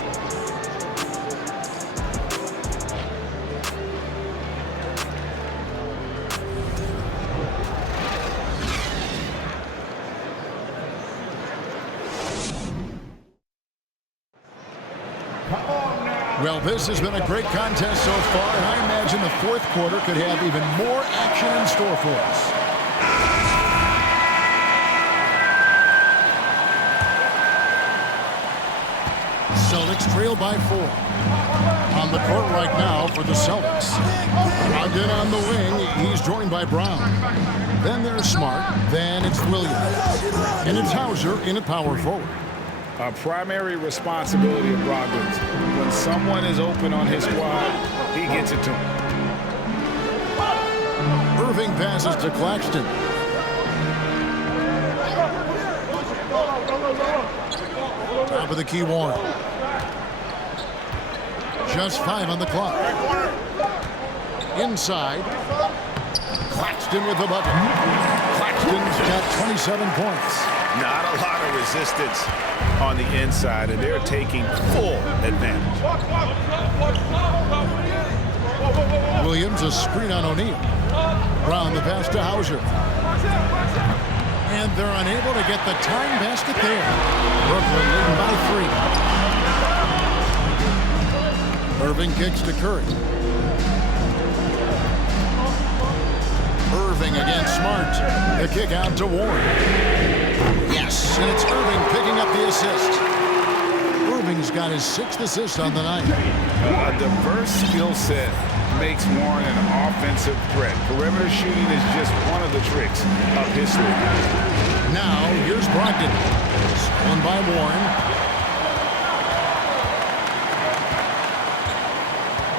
Well, this has been a great contest so far, and I imagine the 4th quarter could have even more action in store for us. Celtics trail by 4. On the court right now for the Celtics. Brogdon on the wing. He's joined by Brown. Then there's Smart. Then it's Williams. And it's Hauser in at power forward. A primary responsibility of Brogdon's. When someone is open on his squad, he gets it to him. Irving passes to Claxton. Top of the key, Warren. Just 5 on the clock. Inside. Claxton with the bucket. Claxton's got 27 points. Not a lot of resistance on the inside, and they're taking full advantage. Williams a screen on O'Neal. Brown the pass to Hauser. And they're unable to get the time basket there. Brooklyn leading by 3. Irving kicks to Curry. Irving against Smart. The kick out to Warren. Yes, and it's Irving picking up the assist. Irving's got his 6th assist on the night. A diverse skill set makes Warren an offensive threat. Perimeter shooting is just one of the tricks of his league. Now, here's Brogdon. Stolen by Warren.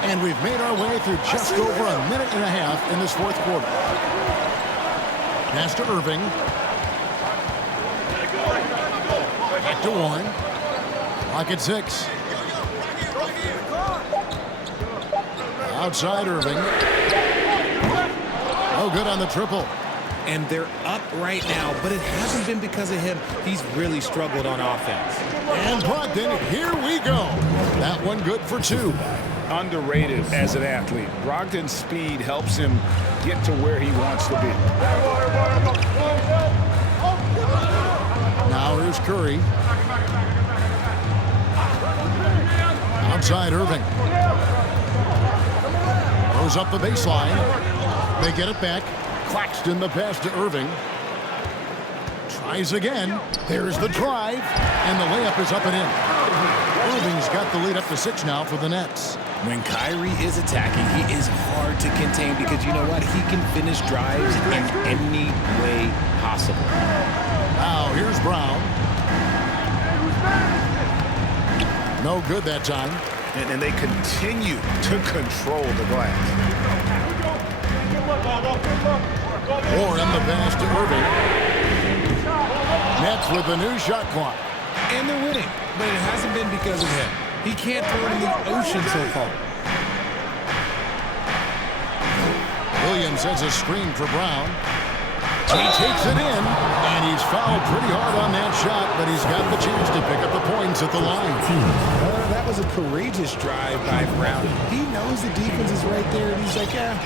And we've made our way through just over a minute and a half in this 4th quarter. Pass to Irving. Back to Warren. Clock at 6. Outside Irving. Oh, good on the triple. And they're up right now, but it hasn't been because of him. He's really struggled on offense. And Brogdon, here we go. That one good for 2. Underrated as an athlete. Brogdon's speed helps him get to where he wants to be. Now here's Curry. Outside Irving. Goes up the baseline. They get it back. Claxton the pass to Irving. Tries again. There's the drive. And the layup is up and in. Irving's got the lead up to 6 now for the Nets. When Kyrie is attacking, he is hard to contain because you know what? He can finish drives in any way possible. Now here's Brown. No good that time. And they continue to control the glass. Warren the pass to Irving. Nets with the new shot clock. And they're winning, but it hasn't been because of him. He can't throw it in the ocean so far. Williams has a screen for Brown. He takes it in, and he's fouled pretty hard on that shot, but he's got the chance to pick up the points at the line. That was a courageous drive by Brown. He knows the defense is right there, and he's like, yeah.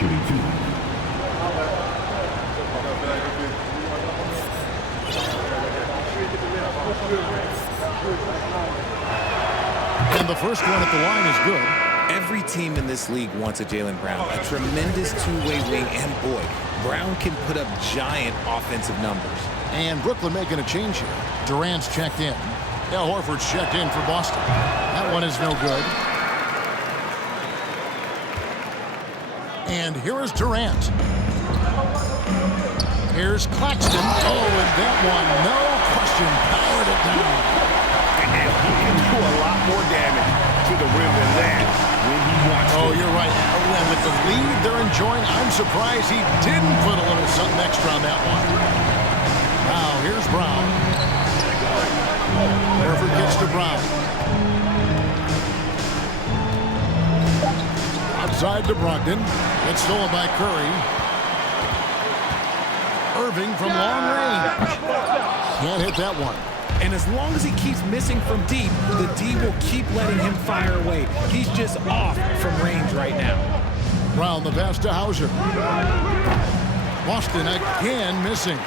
And the first one at the line is good. Every team in this league wants a Jaylen Brown, a tremendous two-way wing, and boy, Brown can put up giant offensive numbers. And Brooklyn making a change here. Durant's checked in. Al Horford's checked in for Boston. That one is no good. And here is Durant. Here's Claxton. Oh, and that one, no question, powered it down. And he can do a lot more damage to the rim than that when he wants to. Oh, you're right. And with the lead they're enjoying, I'm surprised he didn't put a little something extra on that one. Now, here's Brown. Horford gets to Brown. Outside to Brogdon. It's stolen by Curry. Irving from long range. Can't hit that one. And as long as he keeps missing from deep, the D will keep letting him fire away. He's just off from range right now. Brown the pass to Hauser. Boston again missing.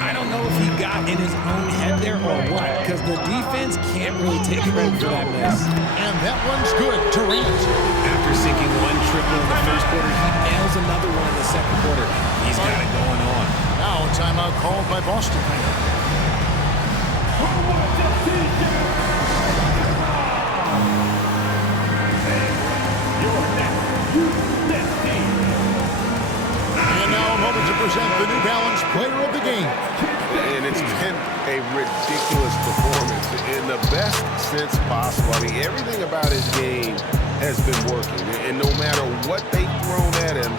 I don't know if he got in his own head there or what, because the defense can't really take credit for that miss. And that one's good. Durant. After sinking one triple in the first quarter, he nails another one in the second quarter. He's got it going on. Now a timeout called by Boston. And now a moment to present the New Balance Player of the Game. And it's been a ridiculous performance in the best sense possible. I mean, everything about his game has been working. And no matter what they've thrown at him,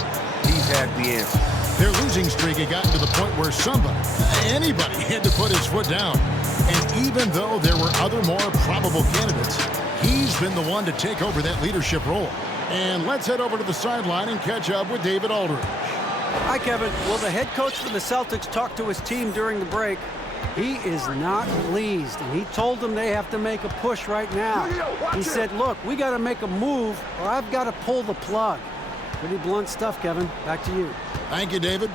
he's had the answer. Their losing streak had gotten to the point where somebody, anybody, had to put his foot down. And even though there were other more probable candidates, he's been the one to take over that leadership role. And let's head over to the sideline and catch up with David Aldridge. Hi, Kevin. Will the head coach for the Celtics talk to his team during the break? He is not pleased, and he told them they have to make a push right now. He said, look, we got to make a move, or I've got to pull the plug. Pretty blunt stuff, Kevin. Back to you. Thank you, David.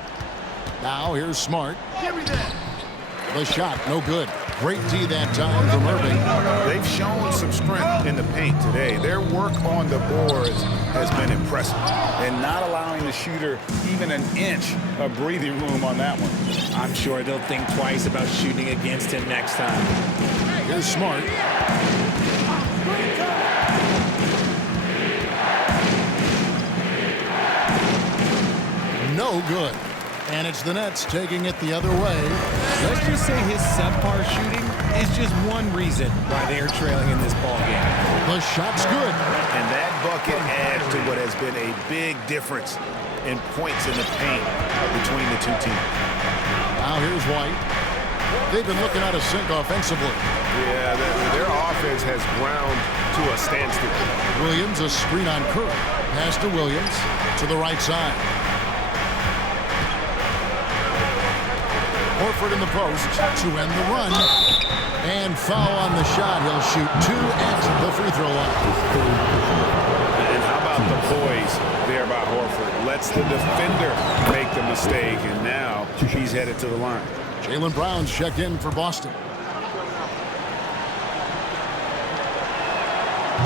Now here's Smart. The shot, no good. Great D that time from Irving. They've shown some strength in the paint today. Their work on the boards has been impressive. And not allowing the shooter even an inch of breathing room on that one. I'm sure they'll think twice about shooting against him next time. Here's Smart. No good. And it's the Nets taking it the other way. Let's just say his subpar shooting is just one reason why they're trailing in this ballgame. The shot's good. And that bucket adds to what has been a big difference in points in the paint between the two teams. Now here's White. They've been looking out of sync offensively. Yeah, their offense has ground to a standstill. Williams, a screen on Curry. Pass to Williams to the right side. Horford in the post to end the run. And foul on the shot. He'll shoot 2 at the free throw line. And how about the poise there by Horford? Lets the defender make the mistake, and now he's headed to the line. Jaylen Brown's checked in for Boston.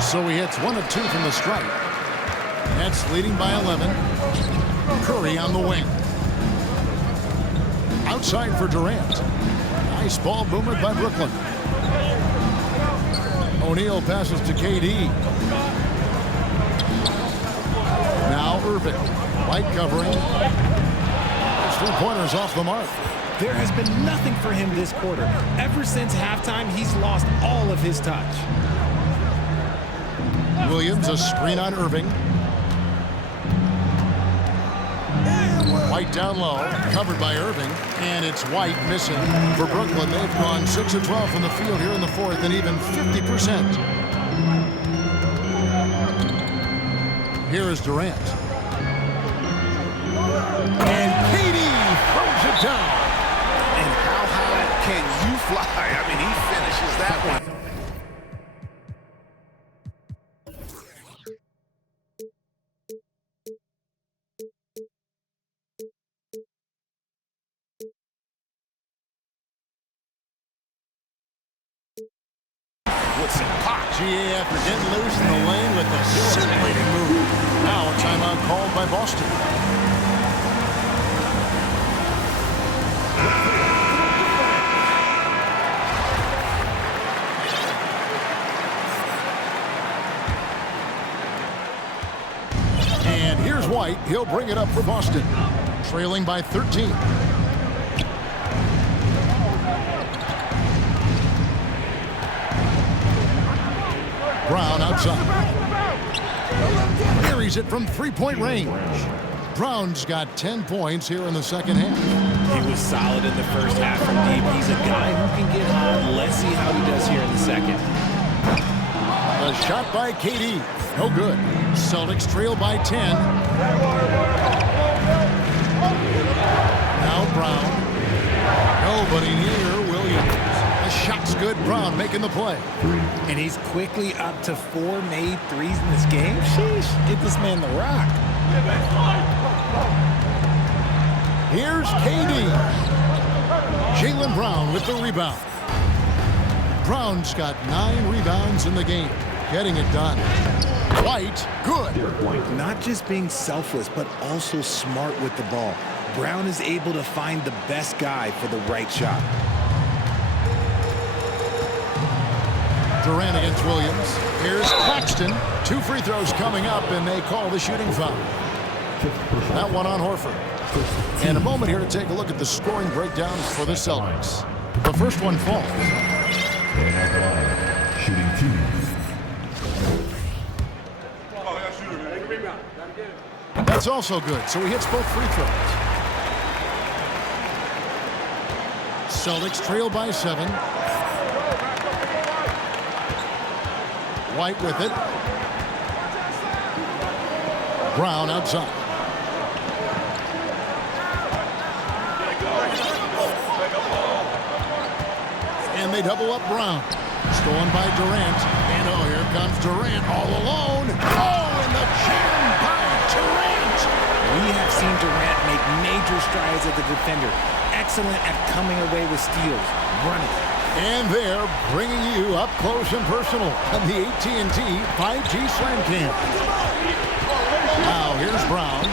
So he hits 1 of 2 from the stripe. Nets leading by 11. Curry on the wing. Outside for Durant. Nice ball movement by Brooklyn. O'Neal passes to KD. Now Irving. White covering. His 3-pointers off the mark. There has been nothing for him this quarter. Ever since halftime, he's lost all of his touch. Williams, a screen on Irving. White down low, covered by Irving, and it's White missing. For Brooklyn, they've gone 6 of 12 from the field here in the fourth, and even 50%. Here is Durant. And KD throws it down. And how high can you fly? I mean, he finishes that one. GA after getting loose in the lane with a scintillating move. Now a timeout called by Boston. And here's White. He'll bring it up for Boston. Trailing by 13. Brown outside. Carries it from 3-point range. Brown's got 10 points here in the second half. He was solid in the first half from deep. He's a guy who can get hot. Let's see how he does here in the second. A shot by KD. No good. Celtics trail by 10. Now Brown. Nobody near Williams. The shot's good. Brown making the play. And he's quickly up to 4 made threes in this game. Sheesh, get this man the rock. Here's KD. Jaylen Brown with the rebound. Brown's got 9 rebounds in the game. Getting it done. White, good. Not just being selfless, but also smart with the ball. Brown is able to find the best guy for the right shot. Durant against Williams. Here's Claxton. 2 free throws coming up, and they call the shooting foul. That one on Horford. And a moment here to take a look at the scoring breakdown for the Celtics. The first one falls. Shooting 2. That's also good, so he hits both free throws. Celtics trail by 7. White with it. Brown outside. They double up Brown. Stolen by Durant. And oh, here comes Durant all alone. Oh, and the jam by Durant. We have seen Durant make major strides as a defender. Excellent at coming away with steals. Running. And they're bringing you up close and personal on the AT&T 5G Slam Cam. Now here's Brown.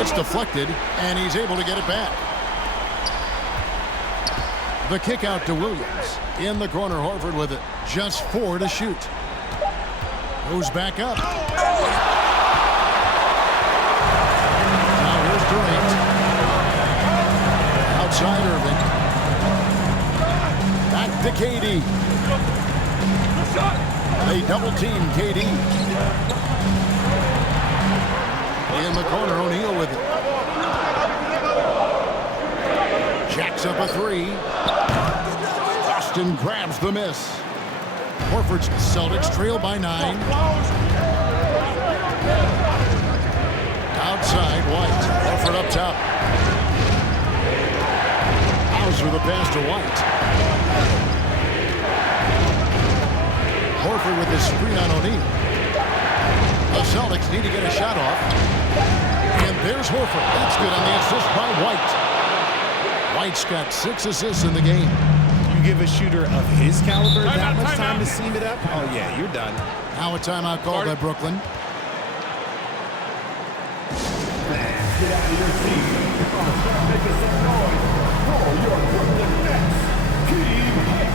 It's deflected, and he's able to get it back. The kick out to Williams. In the corner, Horford with it. Just 4 to shoot. Goes back up. Now here's Durant. Outside Irving. Back to KD. They double team KD. In the corner, O'Neal with it. Jacks up a 3. Boston grabs the miss. Horford's Celtics trail by 9. Outside, White. Horford up top. Hauser the pass to White. Horford with his screen on O'Neal. The Celtics need to get a shot off. And there's Horford. That's good on the assist by White. White's got 6 assists in the game. You give a shooter of his caliber that much time to seam it up? Oh, yeah, you're done. Now a timeout called by Brooklyn. Get out of your seat. Make some noise for your Brooklyn Nets. Team Hit.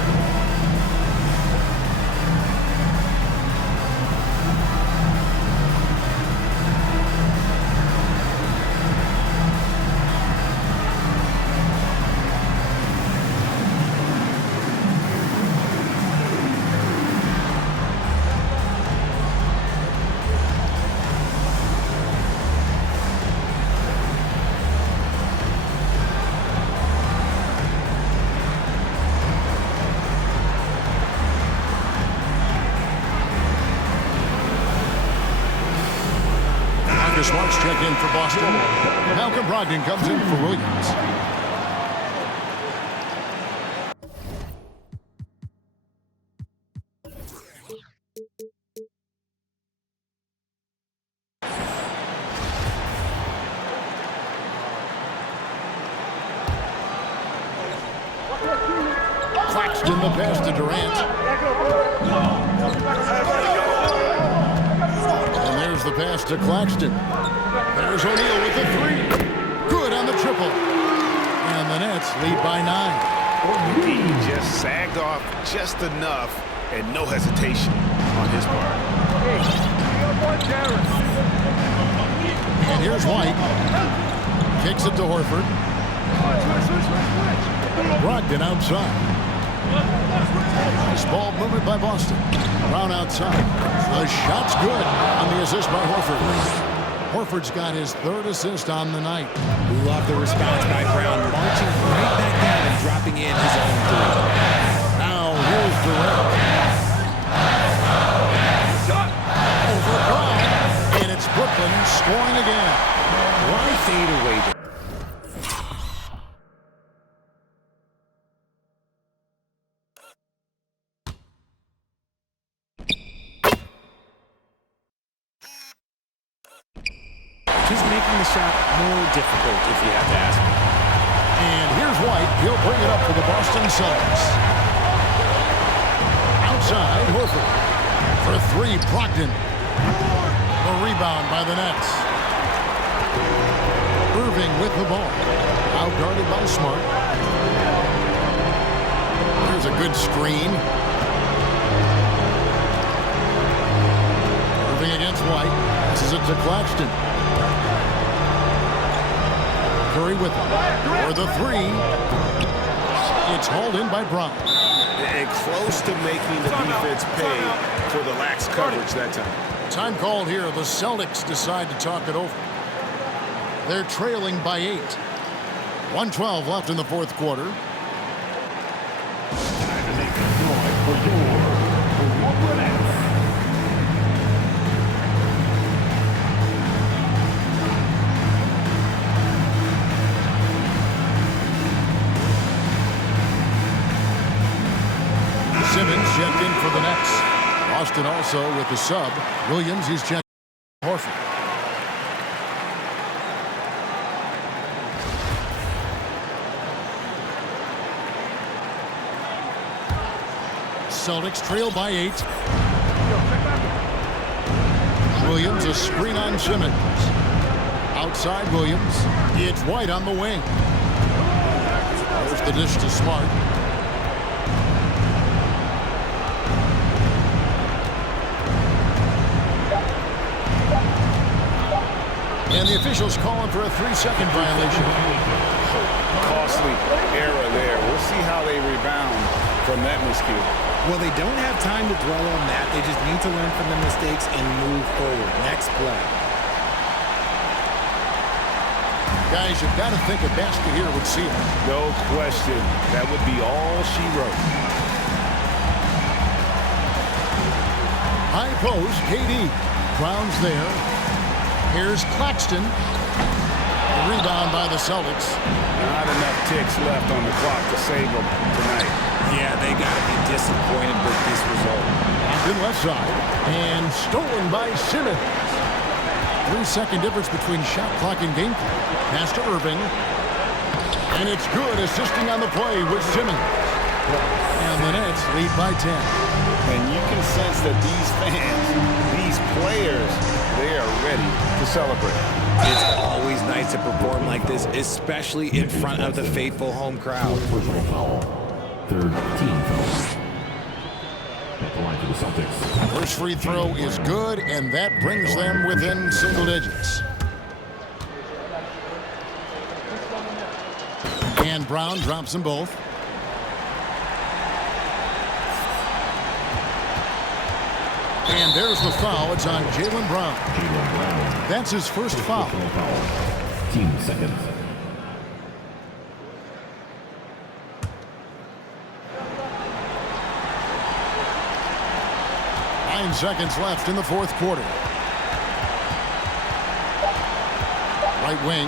Smart's checked in for Boston. Malcolm Brogdon comes in for Williams. Claxton the pass to Durant. And there's the pass to Claxton. There's O'Neal with the 3. Good on the triple. And the Nets lead by 9. He just sagged off just enough and no hesitation on his part. And here's White. Kicks it to Horford. Brogdon outside. Nice ball movement by Boston. Brown outside. The shot's good on the assist by Horford. Horford's got his 3rd assist on the night. Love the response by Brown, marching right back down and dropping in his own 3. Now here's Durant. Over Brown. And it's Brooklyn scoring again. Why fade away? Just making the shot more difficult, if you have to ask me. And here's White. He'll bring it up for the Boston Celtics. Outside, Horford. For 3, Brogdon. The rebound by the Nets. Irving with the ball. Out-guarded by Smart. Here's a good screen. Irving against White. Passes it to Claxton. Curry with it. For the 3. It's hauled in by Brown. And close to making the defense pay for the lax coverage that time. Time called here. The Celtics decide to talk it over. They're trailing by 8. 1:12 left in the 4th quarter. Time to make some noise for your Brooklyn Nets. Boston also with the sub. Williams, he's checked Horford. Celtics trail by 8. Williams, a screen on Simmons. Outside Williams. It's White on the wing. There's the dish to Smart. And the officials calling for a 3-second violation. Costly error there. We'll see how they rebound from that miscue. Well, they don't have time to dwell on that. They just need to learn from the mistakes and move forward. Next play. Guys, you've got to think a basket here would seal it. No question. That would be all she wrote. High post, KD. Brown's there. Here's Claxton. The rebound by the Celtics. Not enough ticks left on the clock to save them tonight. Yeah, they got to be disappointed with this result. Then left side. And stolen by Simmons. 3-second difference between shot clock and game clock. Pass to Irving. And it's good, assisting on the play with Simmons. And the Nets lead by 10. And you can sense that these fans, these players, they are ready to celebrate. It's always nice to perform like this, especially in front of the faithful home crowd. Personal foul. Third team foul. At the line for the Celtics. First free throw is good, and that brings them within single digits. And Brown drops them both. And there's the foul. It's on Jaylen Brown. That's his first foul. Team second. 9 seconds left in the fourth quarter. Right wing.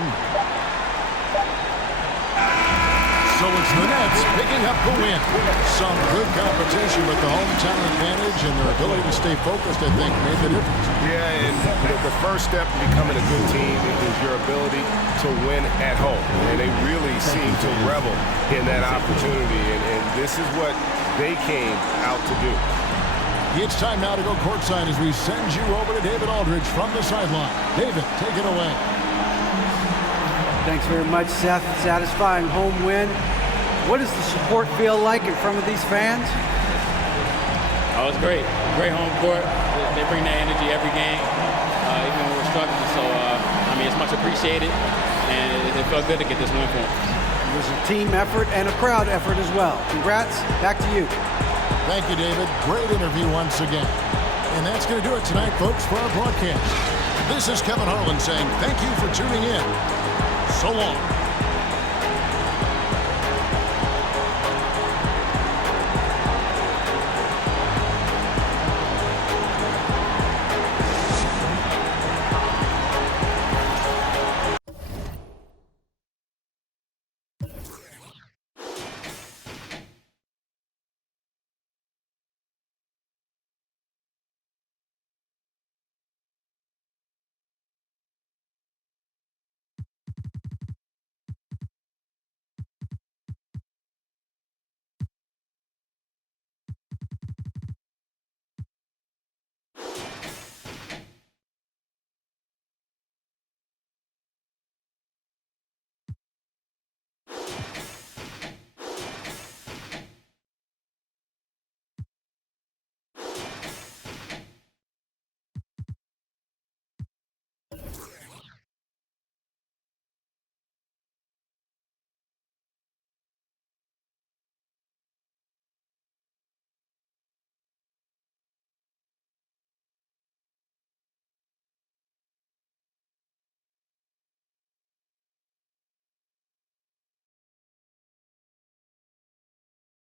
So it's the Nets picking up the win. Some good competition, but the hometown advantage and their ability to stay focused, I think, made the difference. Yeah, and the first step to becoming a good team is your ability to win at home. And they really seem to revel in that opportunity, and this is what they came out to do. It's time now to go courtside as we send you over to David Aldridge from the sideline. David, take it away. Thanks very much, Seth. Satisfying home win. What does the support feel like in front of these fans? Oh, it's great. Great home court. They bring that energy every game, even when we're struggling. So, I mean, it's much appreciated, and it felt good to get this win for them. It was a team effort and a crowd effort as well. Congrats. Back to you. Thank you, David. Great interview once again. And that's going to do it tonight, folks, for our broadcast. This is Kevin Harlan saying thank you for tuning in. So long.